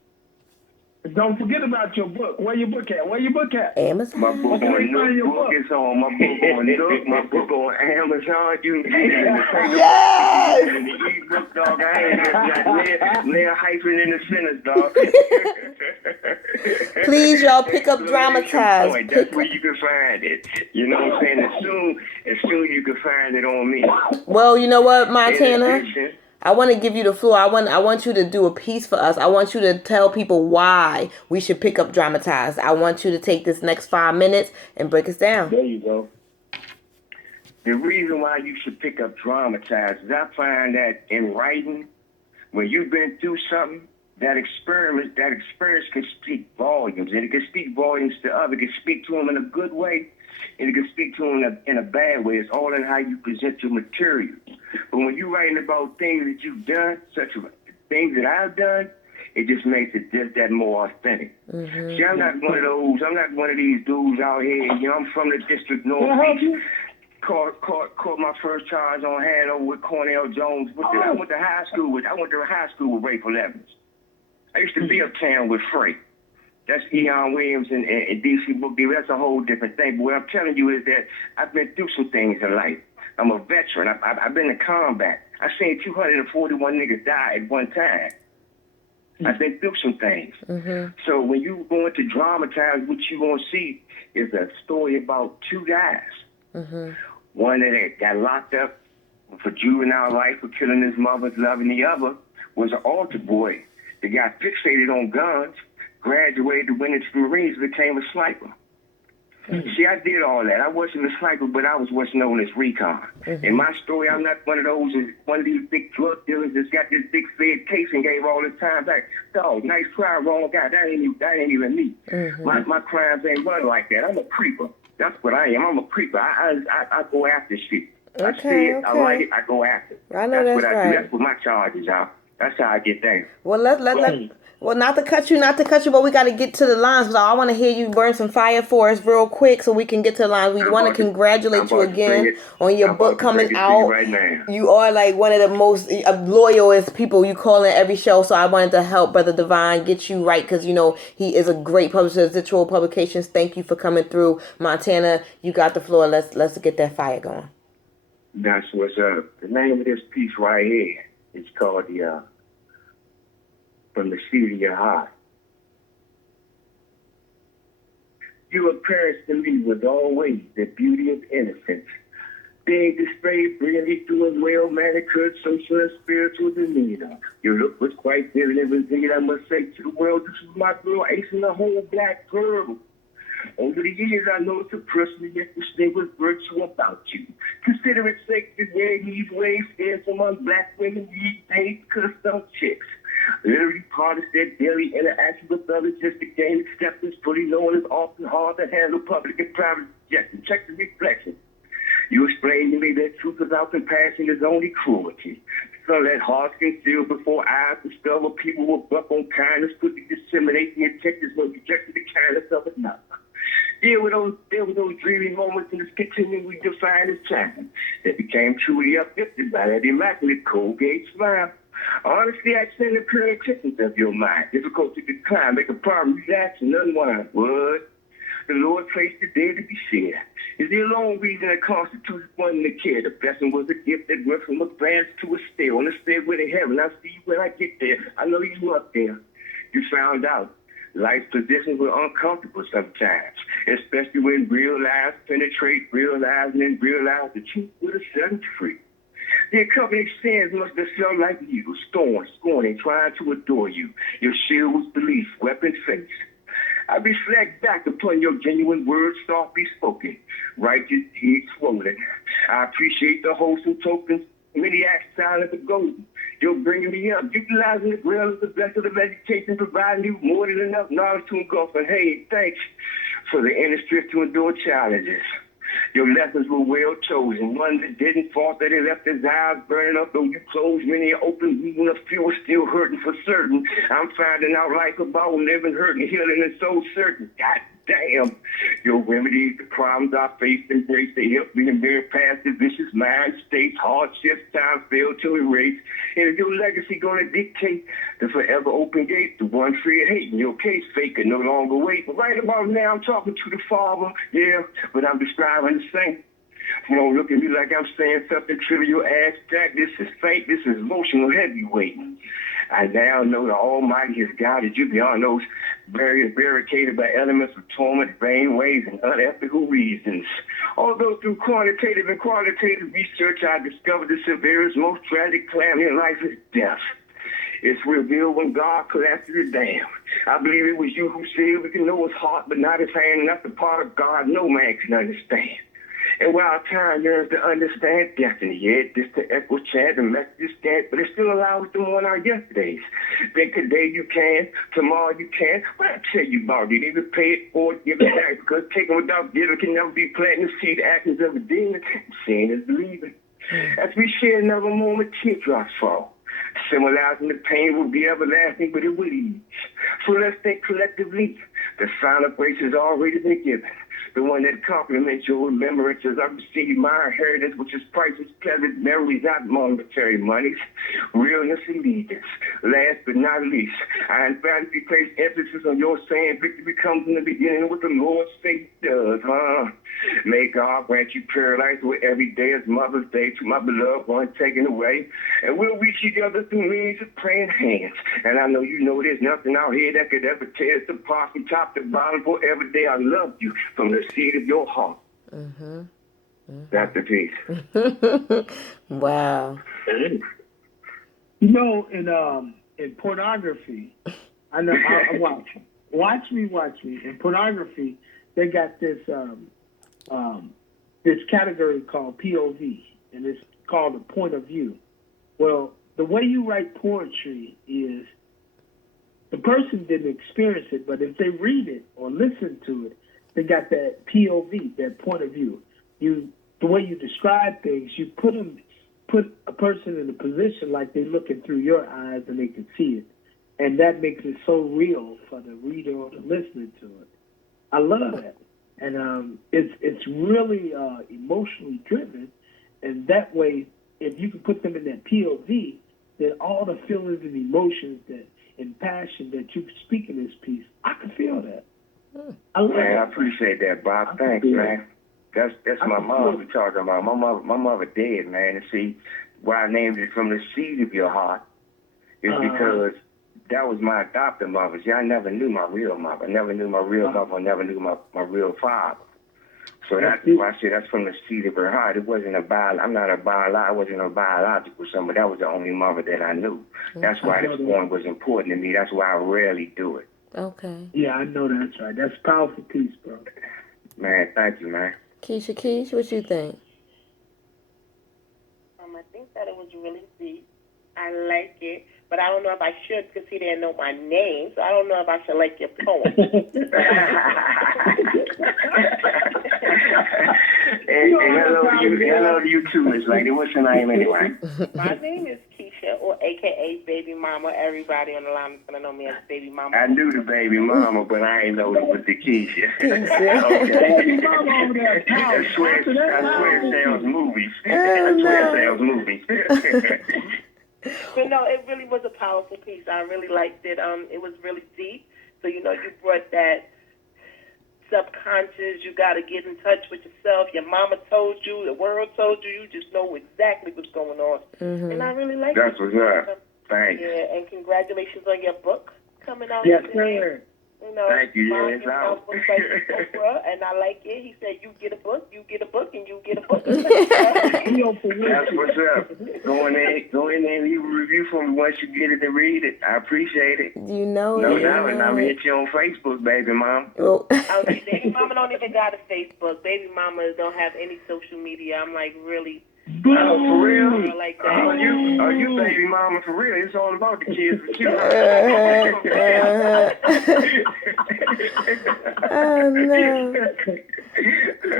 Don't forget about your book. Where your book at? Amazon. My book on Nook is on. My book on Nook. My book on Amazon. You can get it in the Yes. in the ebook, dog. I ain't got nail hyphen in the sentence, dog. Please, y'all, pick up Dramatized. That's where you can find it. You know what I'm saying? As soon you can find it on me. Well, you know what, In Montana? addition, I want to give you the floor. I want you to do a piece for us. I want you to tell people why we should pick up Dramatized. I want you to take this next 5 minutes and break us down. There you go. the reason why you should pick up Dramatize is I find that in writing, when you've been through something, that experience can speak volumes, and it can speak volumes to others. It can speak to them in a good way, and it can speak to them in a bad way. It's all in how you present your material. But when you're writing about things that you've done, such as things that I've done, it just makes it just that more authentic. Mm-hmm. See, I'm not one of those. I'm not one of these dudes out here. You know, I'm from the district northeast. Caught my first charge on hand over with Cornell Jones. I went to high school with Rayful Evans. I used to be uptown with Frank. That's Eon Williams and DC Book Dealer. That's a whole different thing. But what I'm telling you is that I've been through some things in life. I'm a veteran. I've been in combat. I've seen 241 niggas die at one time. I've been through some things. Mm-hmm. So when you going to dramatize, what you going to see is a story about two guys. Mm-hmm. One that got locked up for juvenile life for killing his mother's love, and the other was an altar boy that got fixated on guns, graduated to Winter Marines, became a sniper. Mm-hmm. See, I did all that. I wasn't a sniper, but I was what's known as recon. Mm-hmm. In my story, I'm not one of these big drug dealers that's got this big fed case and gave all his time back. Dog, nice try, wrong guy. That ain't even me. Mm-hmm. My crimes ain't run like that. I'm a creeper. That's what I am. I'm a creeper. I go after shit. I see it, I like it, I go after it. I know that's what right. I do. That's what my charges are. That's how I get there. Well, well, not to cut you, but we got to get to the lines. So I want to hear you burn some fire for us real quick so we can get to the lines. We want to congratulate you again on your book coming out. Right now. You are like one of the most loyalest people you call in every show. So I wanted to help Brother Divine get you right because, you know, he is a great publisher. Zitro Publications, thank you for coming through. Montana, you got the floor. Let's get that fire going. That's what's up. The name of this piece right here is called From the Seat of Your Heart. Your appearance to me was always the beauty of innocence, being displayed brilliantly through a well-manicured social and spiritual demeanor. Your look was quite vivid and resilient, I must say to the world, this is my girl, Ace and the whole black girl. Over the years, I noticed a person yet distinguished virtue about you. Consider it safe to wear these ways, stands among black women these days, custom chicks. Literally part of their daily interaction with others just to gain acceptance, fully known as often hard to handle public and private rejection. Check the reflection. You explained to me that truth without compassion is only cruelty. So that hearts conceal before eyes discover people will buck on kindness, quickly disseminate the intentions when rejecting the kindness of another. There were those dreamy moments in this continually defined as time that became truly uplifted by that immaculate Colgate smile. Honestly, I send the pure existence of your mind. Difficult to decline, make a problem, relax, and unwind. What? The Lord placed the day to be shared. Is the alone reason that constitutes one to care. The blessing was a gift that went from a glance to a stare. On the stairway to heaven, I'll see you when I get there. I know you up there. You found out. Life's positions were uncomfortable sometimes, especially when real lives penetrate real lives and then realize the truth would have set us free. The accompanying sins must have felt like you, scorning, trying to adore you. Your shield was belief, weapon face. I reflect back upon your genuine words softly spoken, righteous deeds swollen. I appreciate the wholesome tokens, many acts silent but golden. You're bringing me up, utilizing the grail as the vessel of education, providing you more than enough knowledge to engulf. And hey, thanks for the inner strength to endure challenges. Your lessons were well chosen, one that didn't falter, that left his eyes burning up, though you closed many open, even a few are still hurting for certain. I'm finding out life about living, hurting, healing, and so certain. God damn. Your remedies, the problems I face, embrace, they help me to mirror past the vicious mind states, hardships, time fail to erase. And if your legacy gonna dictate the forever open gate, the one free of hate, in your case, fake can no longer wait. But right about now, I'm talking to the Father, yeah, but I'm describing the saint. You don't look at me like I'm saying something trivial, abstract. This is faint. This is emotional heavyweight. I now know the Almighty has guided you beyond those barriers barricaded by elements of torment, vain ways, and unethical reasons. Although through quantitative and qualitative research, I discovered the severest, most tragic calamity in life is death. It's revealed when God collapses the dam. I believe it was you who said we can know his heart, but not his hand, not the part of God no man can understand. And while time yearns to understand destiny, yet this the echo chant, the message stand, but it still allows us to mourn our yesterdays. Think today you can, tomorrow you can. What I tell you about it, either pay it or give it back, because taking without giving can never be planted. See the actions of a demon, seeing is believing. As we share another moment, teardrops fall. Symbolizing the pain will be everlasting, but it will ease. So let's think collectively. The sign of grace has already been given. The one that complements your remembrances. I receive my inheritance, which is priceless, pleasant memories, not monetary monies. Realness and allegiance. Last but not least, I emphatically place emphasis on your saying victory comes in the beginning what the Lord's faith does, huh? May God grant you paradise with every day as Mother's Day to my beloved one taken away. And we'll reach each other through means of praying hands. And I know you know there's nothing out here that could ever tear us apart from top to bottom. For every day I love you from the seed of your heart. That's the piece. Wow. You know, in pornography, I know. I watch me. In pornography, they got this this category called POV, and it's called a point of view. Well, the way you write poetry is the person didn't experience it, but if they read it or listen to it, they got that POV, that point of view. The way you describe things, you put a person in a position like they're looking through your eyes and they can see it. And that makes it so real for the reader or the listener to it. I love that. And it's really emotionally driven. And that way, if you can put them in that POV, then all the feelings and emotions and passion that you speak in this piece, I can feel that. I love Man, it. I appreciate that, Bob. Thanks, man. That's my mom we're talking about. My mother dead, man. And see, why I named it From the Seed of Your Heart is because that was my adopted mother. See, I never knew my real mother. I never knew my real mother. I never knew my real father. So that's why I said that's from the seed of her heart. It wasn't I wasn't a biological son, but that was the only mother that I knew. That's why this poem was important to me. That's why I rarely do it. Okay. Yeah, I know that's right. That's a powerful piece, bro. Man, thank you, man. Keisha, what you think? I think that it was really deep. I like it, but I don't know if I should because he didn't know my name, so I don't know if I should like your poem. hello to you too, Miss Lady. What's your name anyway? My name is Keisha, or AKA Baby Mama. Everybody on the line is gonna know me as Baby Mama. I knew the Baby Mama, but I ain't know it was the Keisha. Baby Mama over there. I swear it sells movies. I swear it sells movies. But no, it really was a powerful piece. I really liked it. It was really deep. So, you brought that subconscious. You got to get in touch with yourself. Your mama told you. The world told you. You just know exactly what's going on. Mm-hmm. And I really liked it. That's what's up. Thanks. Yeah, and congratulations on your book coming out. Yes, sir. Thank you. Yeah, it's out. And I like it. He said, you get a book, and you get a book. That's what's up. Go in there and leave a review for me once you get it and read it. I appreciate it. No doubt. And I'll hit you on Facebook, Baby Mom. Well, Baby Mama don't even got a Facebook. Baby Mamas don't have any social media. I'm like, really? For real? Like that. Are you Baby Mama for real? It's all about the kids with you. Oh, no.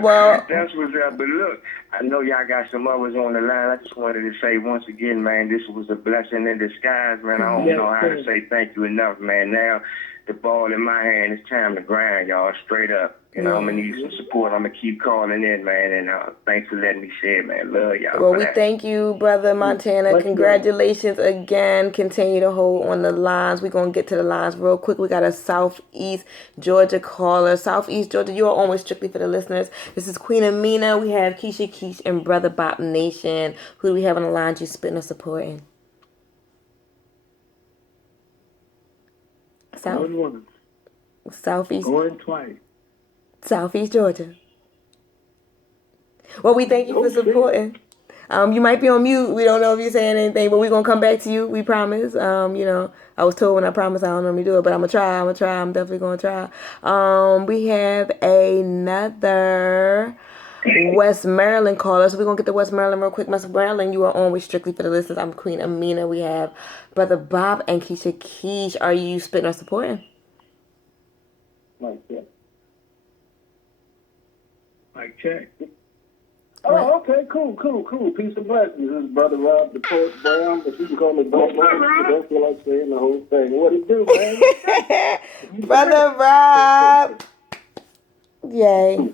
Well, that's what's up. But look, I know y'all got some others on the line. I just wanted to say once again, man, this was a blessing in disguise, man. I don't know how to say thank you enough, man. Now the ball in my hand. It's time to grind, y'all. Straight up. I'm going to need some support. I'm going to keep calling in, man. And thanks for letting me share, man. Love y'all. Well, we thank you, Brother Montana. Congratulations again. Continue to hold on the lines. We're going to get to the lines real quick. We got a Southeast Georgia caller. Southeast Georgia, you are on with Strictly for the Listeners. This is Queen Amina. We have Keisha Keesh and Brother Bop Nation. Who do we have on the line? You spitting or supporting? Southeast. Going twice. Southeast Georgia. Well, we thank you for supporting. You might be on mute. We don't know if you're saying anything, but we're going to come back to you. We promise. I was told when I promise I don't normally do it, but I'm going to try. I'm definitely going to try. We have another West Maryland caller. So we're going to get to West Maryland real quick. West Maryland, you are on with Strictly for the Listeners. I'm Queen Amina. We have Brother Bob and Keisha Keish. Are you spitting or supporting? Like that. Like check. Oh, okay, cool. Peace and blessings. This is Brother Rob, the Poet Brown, but you can call me Bob Brown. I don't feel like saying the whole thing. What it do, man? Brother Rob. Yay.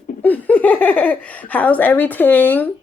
How's everything?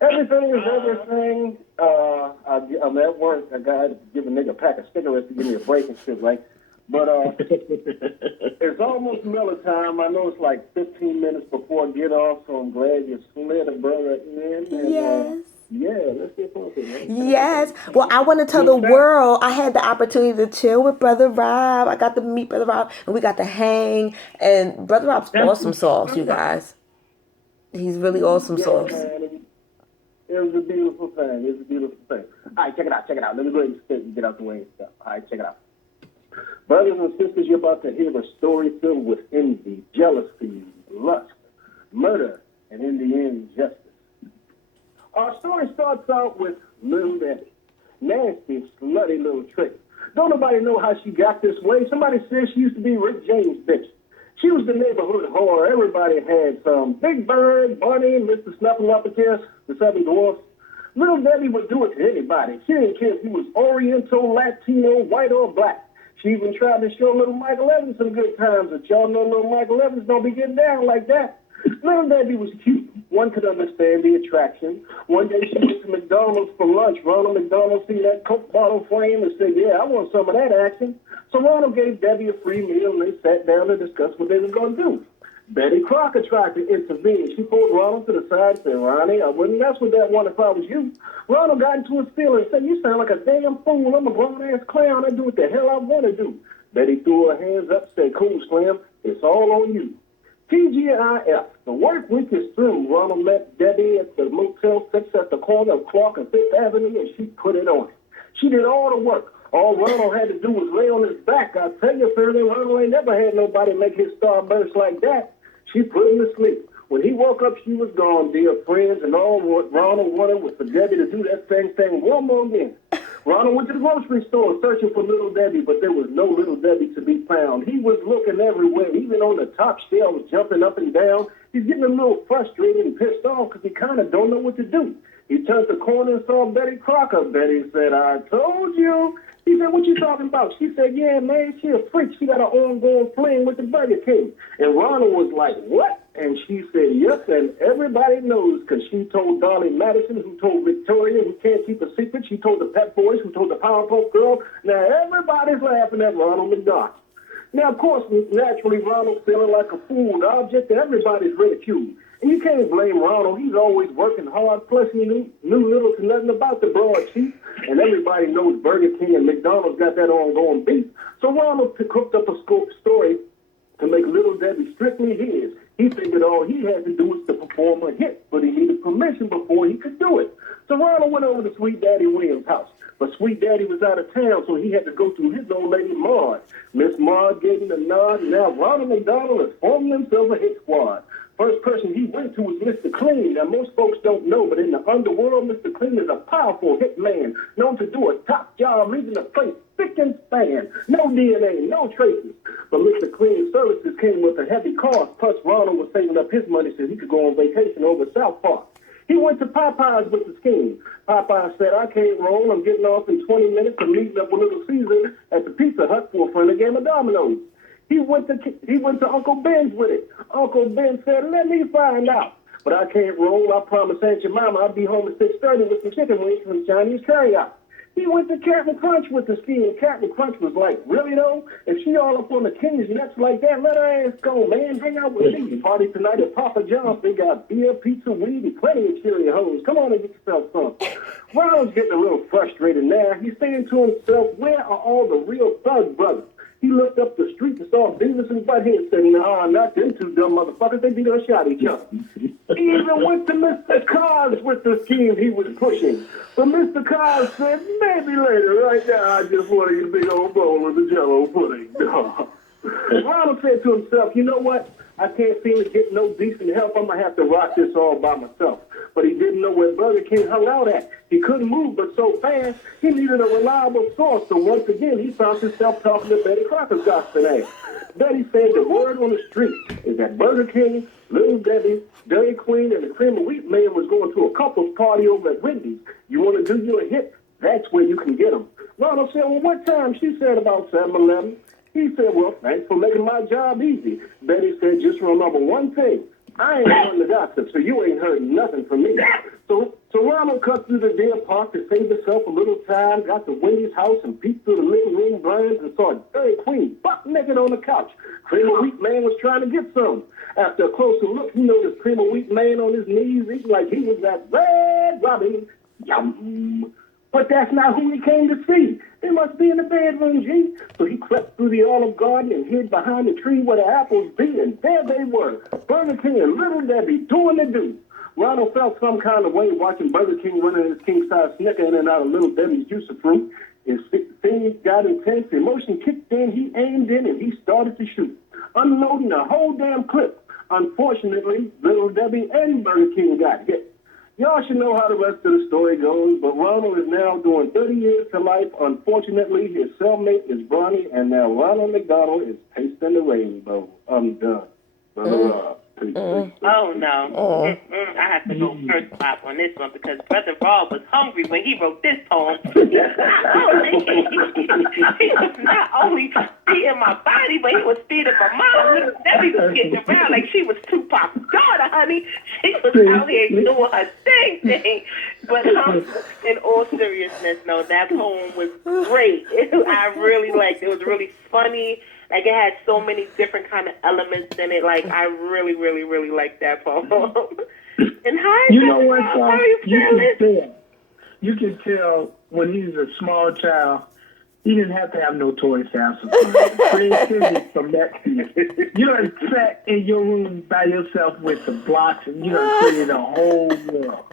Everything is everything. I'm at work. I got to give a nigga a pack of cigarettes to give me a break and shit, right? But it's almost Miller time. I know it's like 15 minutes before I get off, so I'm glad you slid a brother in. And, Yes. Yeah, let's get something, man. Yes. Well, I want to tell the world I had the opportunity to chill with Brother Rob. I got to meet Brother Rob, and we got to hang. And Brother Rob's awesome sauce, you guys. He's really awesome sauce. Man, it was a beautiful thing. All right, check it out. Let me go ahead and spit and get out the way and stuff. All right, check it out. Brothers and sisters, you're about to hear a story filled with envy, jealousy, lust, murder, and in the end, justice. Our story starts out with Little Debbie. Nasty, slutty little trick. Don't nobody know how she got this way. Somebody says she used to be Rick James' bitch. She was the neighborhood whore. Everybody had some. Big Bird, Bunny, Mr. Snuffleupagus, the Seven Dwarfs. Little Debbie would do it to anybody. She didn't care if he was Oriental, Latino, white, or black. She even tried to show little Michael Evans some good times, but y'all know little Michael Evans don't be getting down like that. Little Debbie was cute. One could understand the attraction. One day she went to McDonald's for lunch. Ronald McDonald seen that Coke bottle flame and said, yeah, I want some of that action. So Ronald gave Debbie a free meal, and they sat down to discuss what they were going to do. Betty Crocker tried to intervene. She pulled Ronald to the side and said, Ronnie, I wouldn't mess with that one if I was you. Ronald got into his feelings and said, you sound like a damn fool. I'm a grown-ass clown. I do what the hell I want to do. Betty threw her hands up and said, cool, Slim. It's all on you. TGIF. The work week is through. Ronald met Debbie at the Motel 6 at the corner of Clark and 5th Avenue, and she put it on. She did all the work. All Ronald had to do was lay on his back. I tell you, Fairly, Ronald ain't never had nobody make his star burst like that. She put him to sleep. When he woke up, she was gone, dear friends, and all what Ronald wanted was for Debbie to do that same thing one more again. Ronald went to the grocery store searching for Little Debbie, but there was no Little Debbie to be found. He was looking everywhere, even on the top shelves, jumping up and down. He's getting a little frustrated and pissed off because he kind of don't know what to do. He turned the corner and saw Betty Crocker. Betty said, I told you. He said, what you talking about? She said, yeah, man, she a freak. She got an ongoing fling with the Burger King. And Ronald was like, what? And she said, yes, and everybody knows because she told Dolly Madison, who told Victoria, who can't keep a secret. She told the Pep Boys, who told the Powerpuff Girl. Now everybody's laughing at Ronald McDonald. Now, of course, naturally, Ronald's feeling like a fool, the object of everybody's ridicule. And you can't blame Ronald. He's always working hard. Plus, he knew little to nothing about the broad chief. And everybody knows Burger King and McDonald's got that ongoing beef. So Ronald cooked up a story to make Little Debbie strictly his. He figured all he had to do was to perform a hit, but he needed permission before he could do it. So Ronald went over to Sweet Daddy Williams' house. But Sweet Daddy was out of town, so he had to go through his old lady, Maud. Miss Maud gave him the nod, and now Ronald McDonald is forming himself a hit squad. First person he went to was Mr. Clean. Now, most folks don't know, but in the underworld, Mr. Clean is a powerful hit man, known to do a top job, leaving the place spick and span. No DNA, no traces. But Mr. Clean's services came with a heavy cost, plus Ronald was saving up his money so he could go on vacation over South Park. He went to Popeyes with the scheme. Popeyes said, I can't roll. I'm getting off in 20 minutes and meeting up with Little Caesar at the Pizza Hut for a friendly game of dominoes. He went to Uncle Ben's with it. Uncle Ben said, let me find out. But I can't roll. I promised Aunt Jemima I'll be home at 6:30 with some chicken wings from Chinese carryout. He went to Captain Crunch with the scheme. Captain Crunch was like, really though? If she all up on the king's nuts like that, let her ass go, man. Hang out with me. Party tonight at Papa John's. They got beer, pizza, weed, and plenty of Cheerios. Come on and get yourself some. Ronald's getting a little frustrated now. He's saying to himself, where are all the real thug brothers? He looked up the street and saw Beavis and Butthead and said, nah, not them two dumb motherfuckers. They beat us shot each other. He even went to Mr. Cos with the scheme he was pushing. But Mr. Cos said, maybe later. Right now, I just want to eat a big old bowl of the Jell-O pudding. Ronald said to himself, you know what? I can't seem to get no decent help. I'm going to have to rock this all by myself. But he didn't know where Burger King hung out at. He couldn't move but so fast, he needed a reliable source. So once again, he found himself talking to Betty Crocker's gospel ass. Betty said the word on the street is that Burger King, Little Debbie, Dairy Queen, and the Cream of Wheat man was going to a couple's party over at Wendy's. You want to do you a hit? That's where you can get them. Ronald said, well, what time? She said about 7-11. He said, well, thanks for making my job easy. Betty said, just remember one thing. I ain't on the gossip, so you ain't heard nothing from me. So Ronald cut through the deer park to save himself a little time, got to Wendy's house and peeked through the living room blinds and saw Dairy Queen butt naked on the couch. Cream of Wheat man was trying to get some. After a closer look, he noticed Cream of Wheat man on his knees eating like he was that Red Robin. Yum. But that's not who he came to see. They must be in the bedroom, G. So he crept through the Olive Garden and hid behind the tree where the apples be, and there they were, Burger King and Little Debbie doing the do. Ronald felt some kind of way watching Burger King running his king-size Snicker in and out of Little Debbie's juice of fruit. His things got intense, emotion kicked in, he aimed in, and he started to shoot, unloading a whole damn clip. Unfortunately, Little Debbie and Burger King got hit. Y'all should know how the rest of the story goes, but Ronald is now doing 30 years to life. Unfortunately, his cellmate is Bronny, and now Ronald McDonald is tasting the rainbow. I'm done. Oh, no. I have to go first pop on this one because Brother Rob was hungry when he wrote this poem. He was not only feeding my body, but he was feeding my mom. Little Debbie was getting around like she was Tupac's daughter, honey. She was out here doing her thing. But in all seriousness, no, that poem was great. I really liked it. It was really funny. Like, it had so many different kind of elements in it. Like, I really, really, really liked that poem. And hi, you know what, how are you feeling? You can tell when he was a small child, he didn't have to have no toys to have some fun. Creativity from that kid. You done sat in your room by yourself with some blocks and you done created a whole world.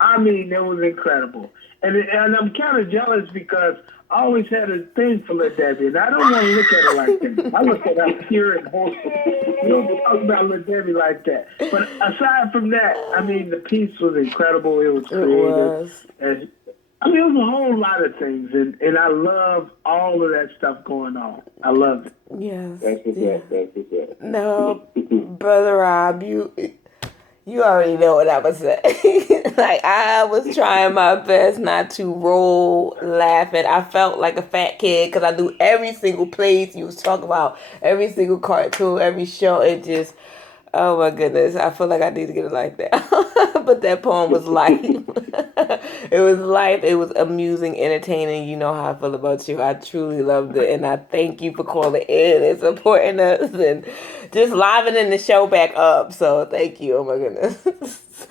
I mean, it was incredible. And I'm kind of jealous because I always had a thing for Little Debbie, and I don't want to look at her like that. I look at her pure and wholesome. You don't talk about Little Debbie like that. But aside from that, I mean, the piece was incredible. It was creative. And, I mean, it was a whole lot of things, and I love all of that stuff going on. I love it. Yes. That's what's up. No, Brother Rob, you already know what I was saying. Like, I was trying my best not to roll laughing. I felt like a fat kid because I knew every single place you was talking about, every single cartoon, every show. It just, oh my goodness, I feel like I need to get it like that. But that poem was life. It was life. It was amusing, entertaining. You know how I feel about you. I truly loved it. And I thank you for calling in and supporting us and just livening the show back up. So thank you. Oh my goodness.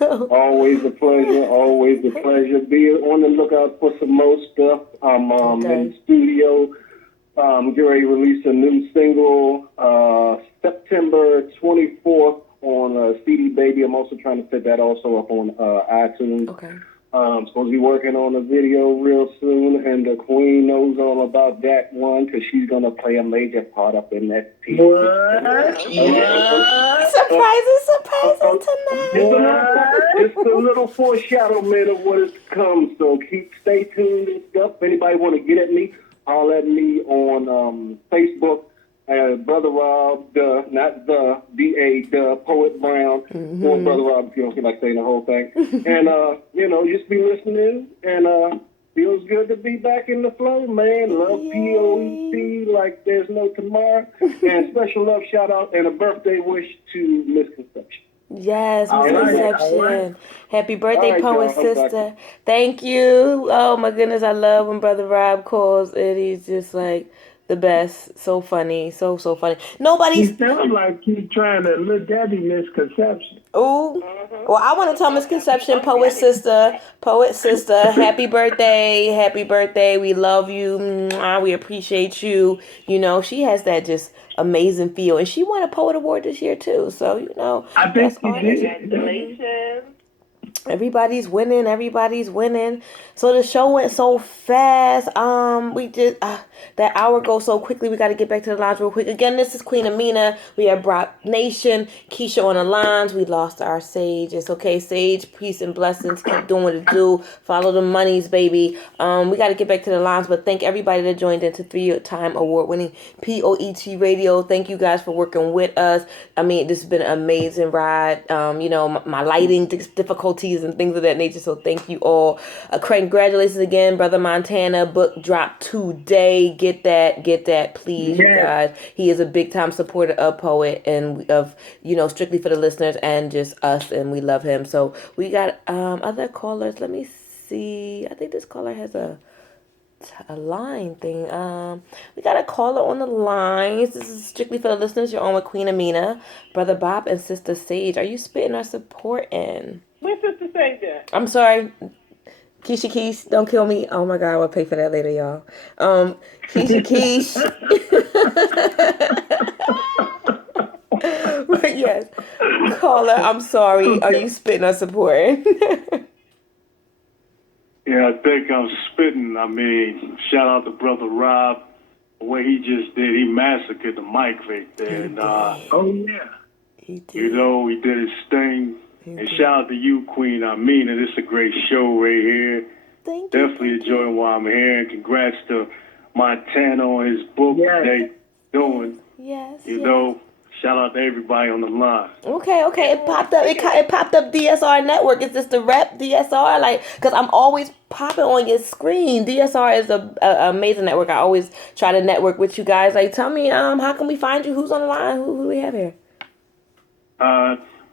Always a pleasure. Always a pleasure. Be on the lookout for some more stuff. I'm in the studio. Get ready to release a new single September 24th on CD Baby. I'm also trying to set that also up on iTunes. Okay. I'm supposed to be working on a video real soon, and the Queen knows all about that one because she's going to play a major part up in that piece. Surprises tonight. It's a little foreshadowment of what is to come, so stay tuned and stuff. If anybody want to get at me, holler at me on Facebook. Brother Rob, not the D.A., the Poet Brown, or Brother Rob, if you don't feel like saying the whole thing. And, just be listening, and feels good to be back in the flow, man. Love POET like there's no tomorrow. And special love, shout out, and a birthday wish to Misconception. Yes, Misconception. Right. Happy birthday, Poet y'all. Sister. Thank you. Oh, my goodness. I love when Brother Rob calls, and he's just like the best. So funny. So funny. He sounds like he's trying to Little Debbie Misconception. Ooh. Well, I want to tell Misconception, Poet Sister, happy birthday. We love you. Mwah, we appreciate you. You know, she has that just amazing feel. And she won a Poet Award this year, too. So, you know, I think that's she did. Congratulations. Everybody's winning. Everybody's winning. So the show went so fast. We did that hour goes so quickly. We got to get back to the lines real quick. Again, this is Queen Amina. We have Brock Nation, Keisha on the lines. We lost our Sage. It's okay, Sage. Peace and blessings. Keep doing what it do. Follow the monies, baby. We got to get back to the lines, but thank everybody that joined into 3-time award-winning POET Radio. Thank you guys for working with us. I mean, this has been an amazing ride. My lighting difficulties and things of that nature. So thank you all. Congratulations again, Brother Montana. Book dropped today. Get that, please, you guys. He is a big time supporter of Poet and of Strictly for the Listeners and just us, and we love him. So we got other callers. Let me see. I think this caller has a line thing. We got a caller on the lines. This is Strictly for the Listeners. You're on with Queen Amina, Brother Bob, and Sister Sage. Are you spitting our support in? Where's Sister Sage at? I'm sorry. Keisha Keys, don't kill me. Oh my God, I will pay for that later, y'all. Keisha Keys. Yes. Caller, I'm sorry. Are you spitting our support? Yeah, I think I'm spitting. I mean, shout out to Brother Rob. The way he just did, he massacred the mic right there. And, oh, yeah. He did. He did his thing. And shout out to you, Queen Amina. This is a great show right here. Thank you. Definitely enjoying what I'm hearing. Congrats to Montana on his book Yes. they doing. Yes. Shout out to everybody on the line. Okay. It popped up. It popped up DSR Network. Is this the rep DSR? Because I'm always popping on your screen. DSR is a amazing network. I always try to network with you guys. Tell me, how can we find you? Who's on the line? Who do we have here?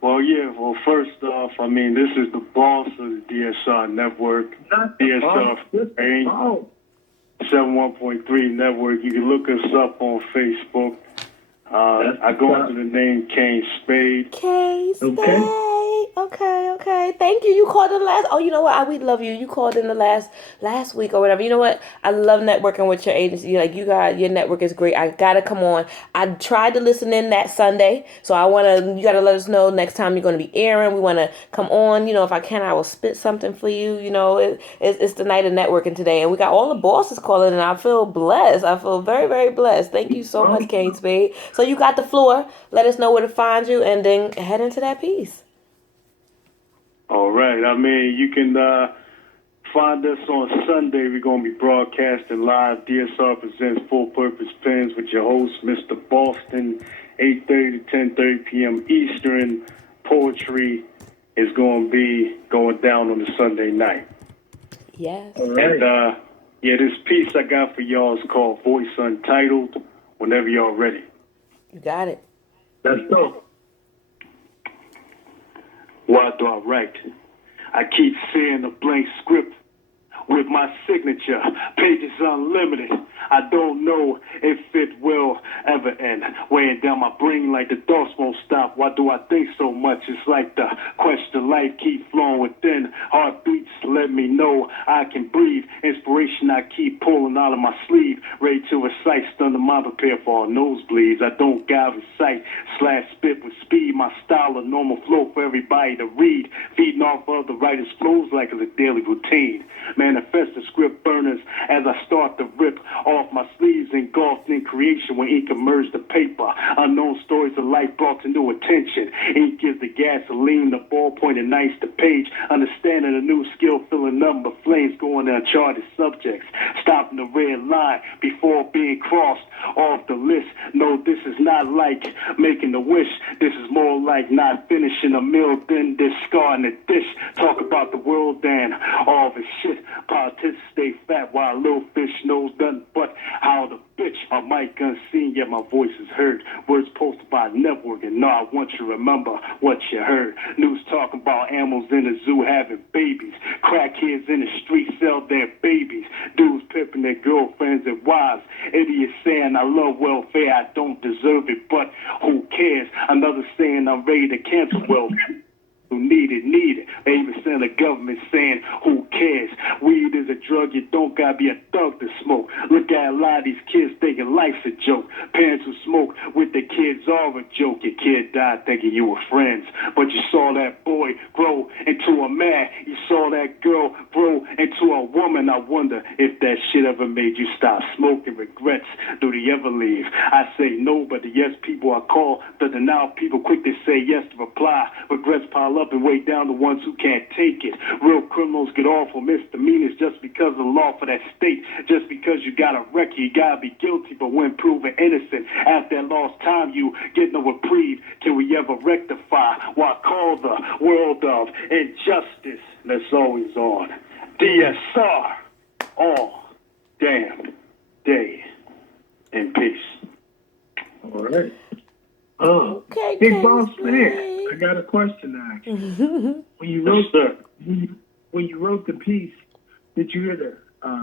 Well, first off, I mean, this is the boss of the DSR Network. DSR 71.3 Network. You can look us up on Facebook. I go under the name Kane Spade. Kane Spade. Okay. Thank you. You called in last. Oh, you know what? We love you. You called in the last week or whatever. You know what? I love networking with your agency. Your network is great. I gotta come on. I tried to listen in that Sunday, so you gotta let us know next time you're gonna be airing. We wanna come on. If I can, I will spit something for you. It's the night of networking today, and we got all the bosses calling, and I feel blessed. I feel very, very blessed. Thank you so much, Kane Spade. So you got the floor. Let us know where to find you, and then head into that piece. All right. I mean, you can find us on Sunday. We're going to be broadcasting live. DSR presents Full Purpose Pens with your host, Mr. Boston, 8:30 to 10:30 p.m. Eastern. Poetry is going to be going down on the Sunday night. Yes. All right. And, this piece I got for y'all is called Voice Untitled. Whenever y'all ready. You got it. Let's go. Why do I write? I keep seeing a blank script with my signature, pages unlimited. I don't know if it will ever end. Weighing down my brain like the thoughts won't stop. Why do I think so much? It's like the question of life keep flowing within. Heartbeats let me know I can breathe. Inspiration I keep pulling out of my sleeve. Ready to recite, stun the mind, prepare for all nosebleeds. I don't guide recite, /spit with speed. My style a normal flow for everybody to read. Feeding off of the writer's flows like it's a daily routine. Manifest the script burners as I start to rip off my sleeves, engulfed in creation when ink emerged the paper. Unknown stories of life brought to new attention. Ink is the gasoline, the ballpoint ignites the page. Understanding a new skill, filling number flames, going to uncharted subjects. Stopping the red line before being crossed off the list. No, this is not like making a wish. This is more like not finishing a meal, then discarding a dish. Talk about the world and all the shit. Politics stay fat while little fish knows nothing but how to bitch. My mic unseen, yet my voice is heard. Words posted by network, and no, I want you to remember what you heard. News talking about animals in the zoo having babies. Crackheads in the street sell their babies. Dudes pimping their girlfriends and wives. Idiots saying I love welfare, I don't deserve it, but who cares? Another saying I'm ready to cancel welfare. who need it. They even send the government saying, who cares? Weed is a drug you don't gotta be a thug to smoke. Look at a lot of these kids thinking life's a joke. Parents who smoke with their kids are a joke. Your kid died thinking you were friends, but you saw that boy grow into a man. You saw that girl grow into a woman. I wonder if that shit ever made you stop smoking. Regrets, do they ever leave? I say no, but the yes people I call, the denial people quick to say yes to reply. Regrets pile up and weigh down the ones who can't take it. Real criminals get off for misdemeanors just because of the law for that state. Just because you got a record, you gotta be guilty, but when proven innocent, after that lost time, you get no reprieve. Can we ever rectify what I call the world of injustice that's always on? DSR, all damn day in peace. All right. Okay, Big Boss Kingsley. Man, I got a question to ask you. When you wrote the piece, did you hear the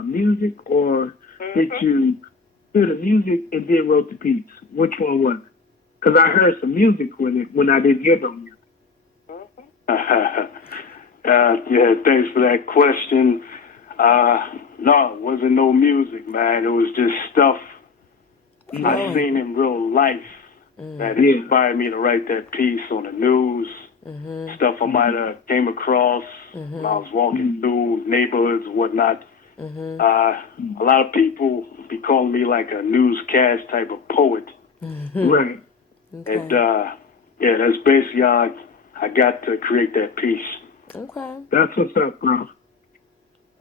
music, or did you hear the music and then wrote the piece? Which one was it? Because I heard some music with it when I didn't hear no music. Yeah, thanks for that question. No, it wasn't no music, man. It was just stuff I seen in real life that inspired me to write that piece on the news. Stuff I might have came across when I was walking through neighborhoods and whatnot. A lot of people be calling me like a newscast type of poet. Right. Okay. And yeah, that's basically how I got to create that piece. Okay. That's what's up, bro.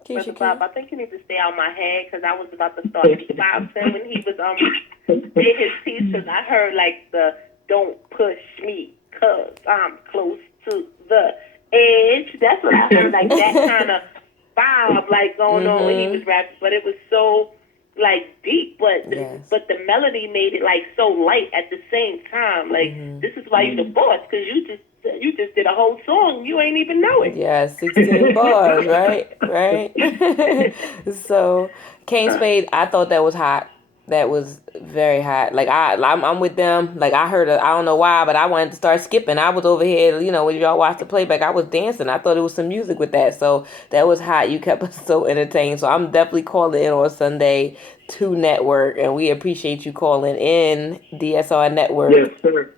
Brother Bob, I think you need to stay out my head because I was about to start beatboxing when he was did his piece, because I heard like the "Don't push me 'cause I'm close to the edge." That's what I heard, like that kind of vibe like going on when he was rapping, but it was so like deep, but but the melody made it like so light at the same time. Like this is why you the boss, because you just did a whole song. You ain't even know it. Yeah, 16 bars, right? Right? So, Kane Spade, I thought that was hot. That was very hot. Like, I'm with them. Like, I heard, I don't know why, but I wanted to start skipping. I was over here, you know, when y'all watched the playback, I was dancing. I thought it was some music with that. So, that was hot. You kept us so entertained. So, I'm definitely calling in on Sunday to Network. And we appreciate you calling in, DSR Network. Yes, sir.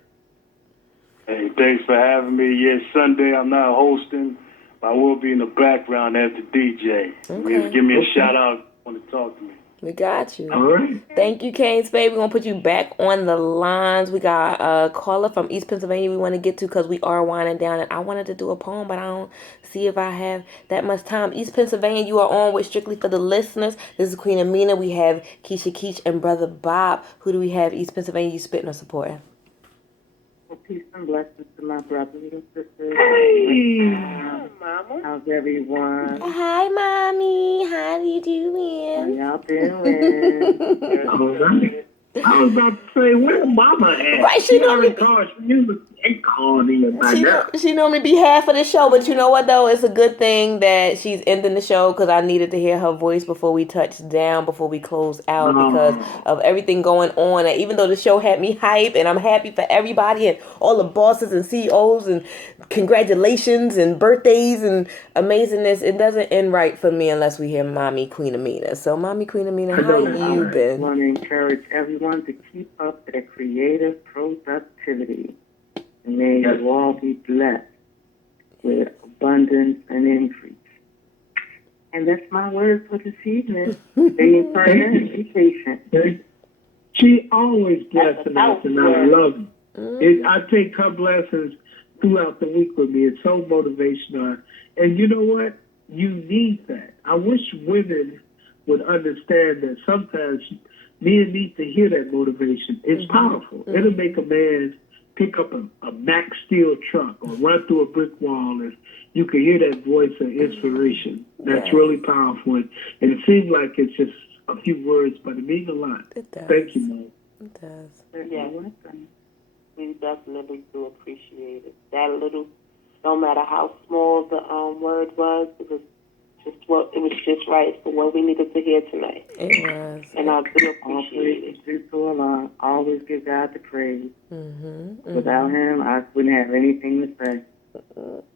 Hey, thanks for having me. Yes, Sunday I'm not hosting, but I will be in the background as the DJ. Please give me a shout out. Want to talk to me? We got you. All right. Thank you, Kane Spade. We're going to put you back on the lines. We got a caller from East Pennsylvania we want to get to because we are winding down. And I wanted to do a poem, but I don't see if I have that much time. East Pennsylvania, you are on with Strictly for the Listeners. This is Queen Amina. We have Keisha Keach and Brother Bob. Who do we have? East Pennsylvania, you spitting or supporting? Well, peace and blessings to my brothers and sisters. Hey. Mama. How's everyone? Hi, Mommy. How you doing? How y'all doing? All right. I was about to say, where Mama at? Right, she normally ain't calling in by now. She normally be half of the show, but you know what though? It's a good thing that she's ending the show because I needed to hear her voice before we touch down, before we close out, because of everything going on. And even though the show had me hype, and I'm happy for everybody and all the bosses and CEOs and congratulations and birthdays and amazingness, it doesn't end right for me unless we hear Mommy Queen Amina. So, Mommy Queen Amina, how you been? I want to encourage everyone to keep up their creative productivity. And may you all be blessed with abundance and increase. And that's my word for this evening. Stay encouraged, be patient. She always blessing us, and I love it. I take her blessings throughout the week with me. It's so motivational. And you know what? You need that. I wish women would understand that sometimes men need to hear that motivation. It's powerful. It'll make a man pick up a Mack Steel truck or run through a brick wall, and you can hear that voice of inspiration. That's really powerful. And it seems like it's just a few words, but it means a lot. It does. Thank you, Mom. It does. Yeah, we definitely do appreciate it. That little, no matter how small the word was, it was just right for what we needed to hear tonight. It was. And I do appreciate it. Always give God the praise. Without him, I wouldn't have anything to say.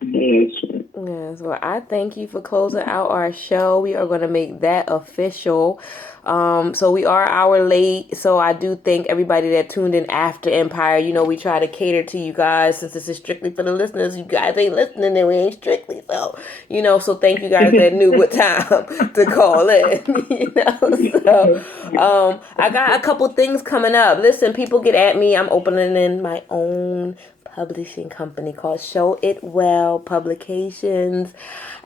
Yes. Yes, well, I thank you for closing out our show. We are going to make that official. So we are an hour late. So I do thank everybody that tuned in after Empire. You know, we try to cater to you guys since this is strictly for the listeners. You guys ain't listening and we ain't strictly. So, you know, so thank you guys that knew what time to call in. You know, so I got a couple things coming up. Listen, people get at me. I'm opening in my own publishing company called Show It Well Publications.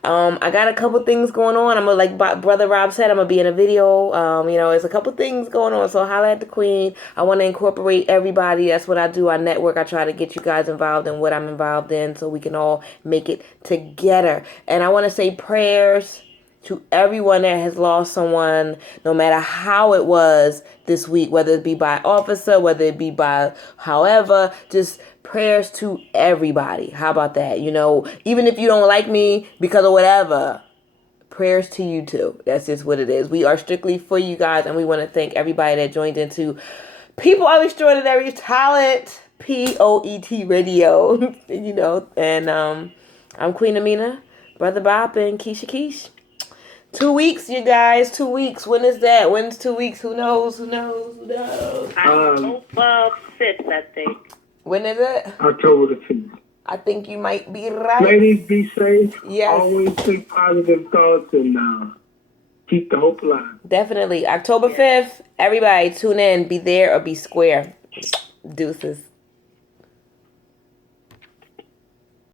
I got a couple things going on. I'm gonna, like Brother Rob said, I'm gonna be in a video. You know, there's a couple things going on. So holla at the queen. I want to incorporate everybody. That's what I do. I network. I try to get you guys involved in what I'm involved in so we can all make it together. And I want to say prayers to everyone that has lost someone, no matter how it was this week, whether it be by officer, whether it be by however, just prayers to everybody. How about that? You know, even if you don't like me because of whatever, prayers to you too. That's just what it is. We are strictly for you guys, and we want to thank everybody that joined into People of Extraordinary Talent, POET Radio. You know, and I'm Queen Amina, Brother Bop, and Keisha Keish. 2 weeks, you guys. 2 weeks. When is that? When's 2 weeks? Who knows? Who knows? Who knows? October 5th, I think. When is it? October the 5th. I think you might be right. Ladies, be safe. Yes. Always think positive thoughts and keep the hope alive. Definitely. October 5th. Everybody tune in. Be there or be square. Deuces.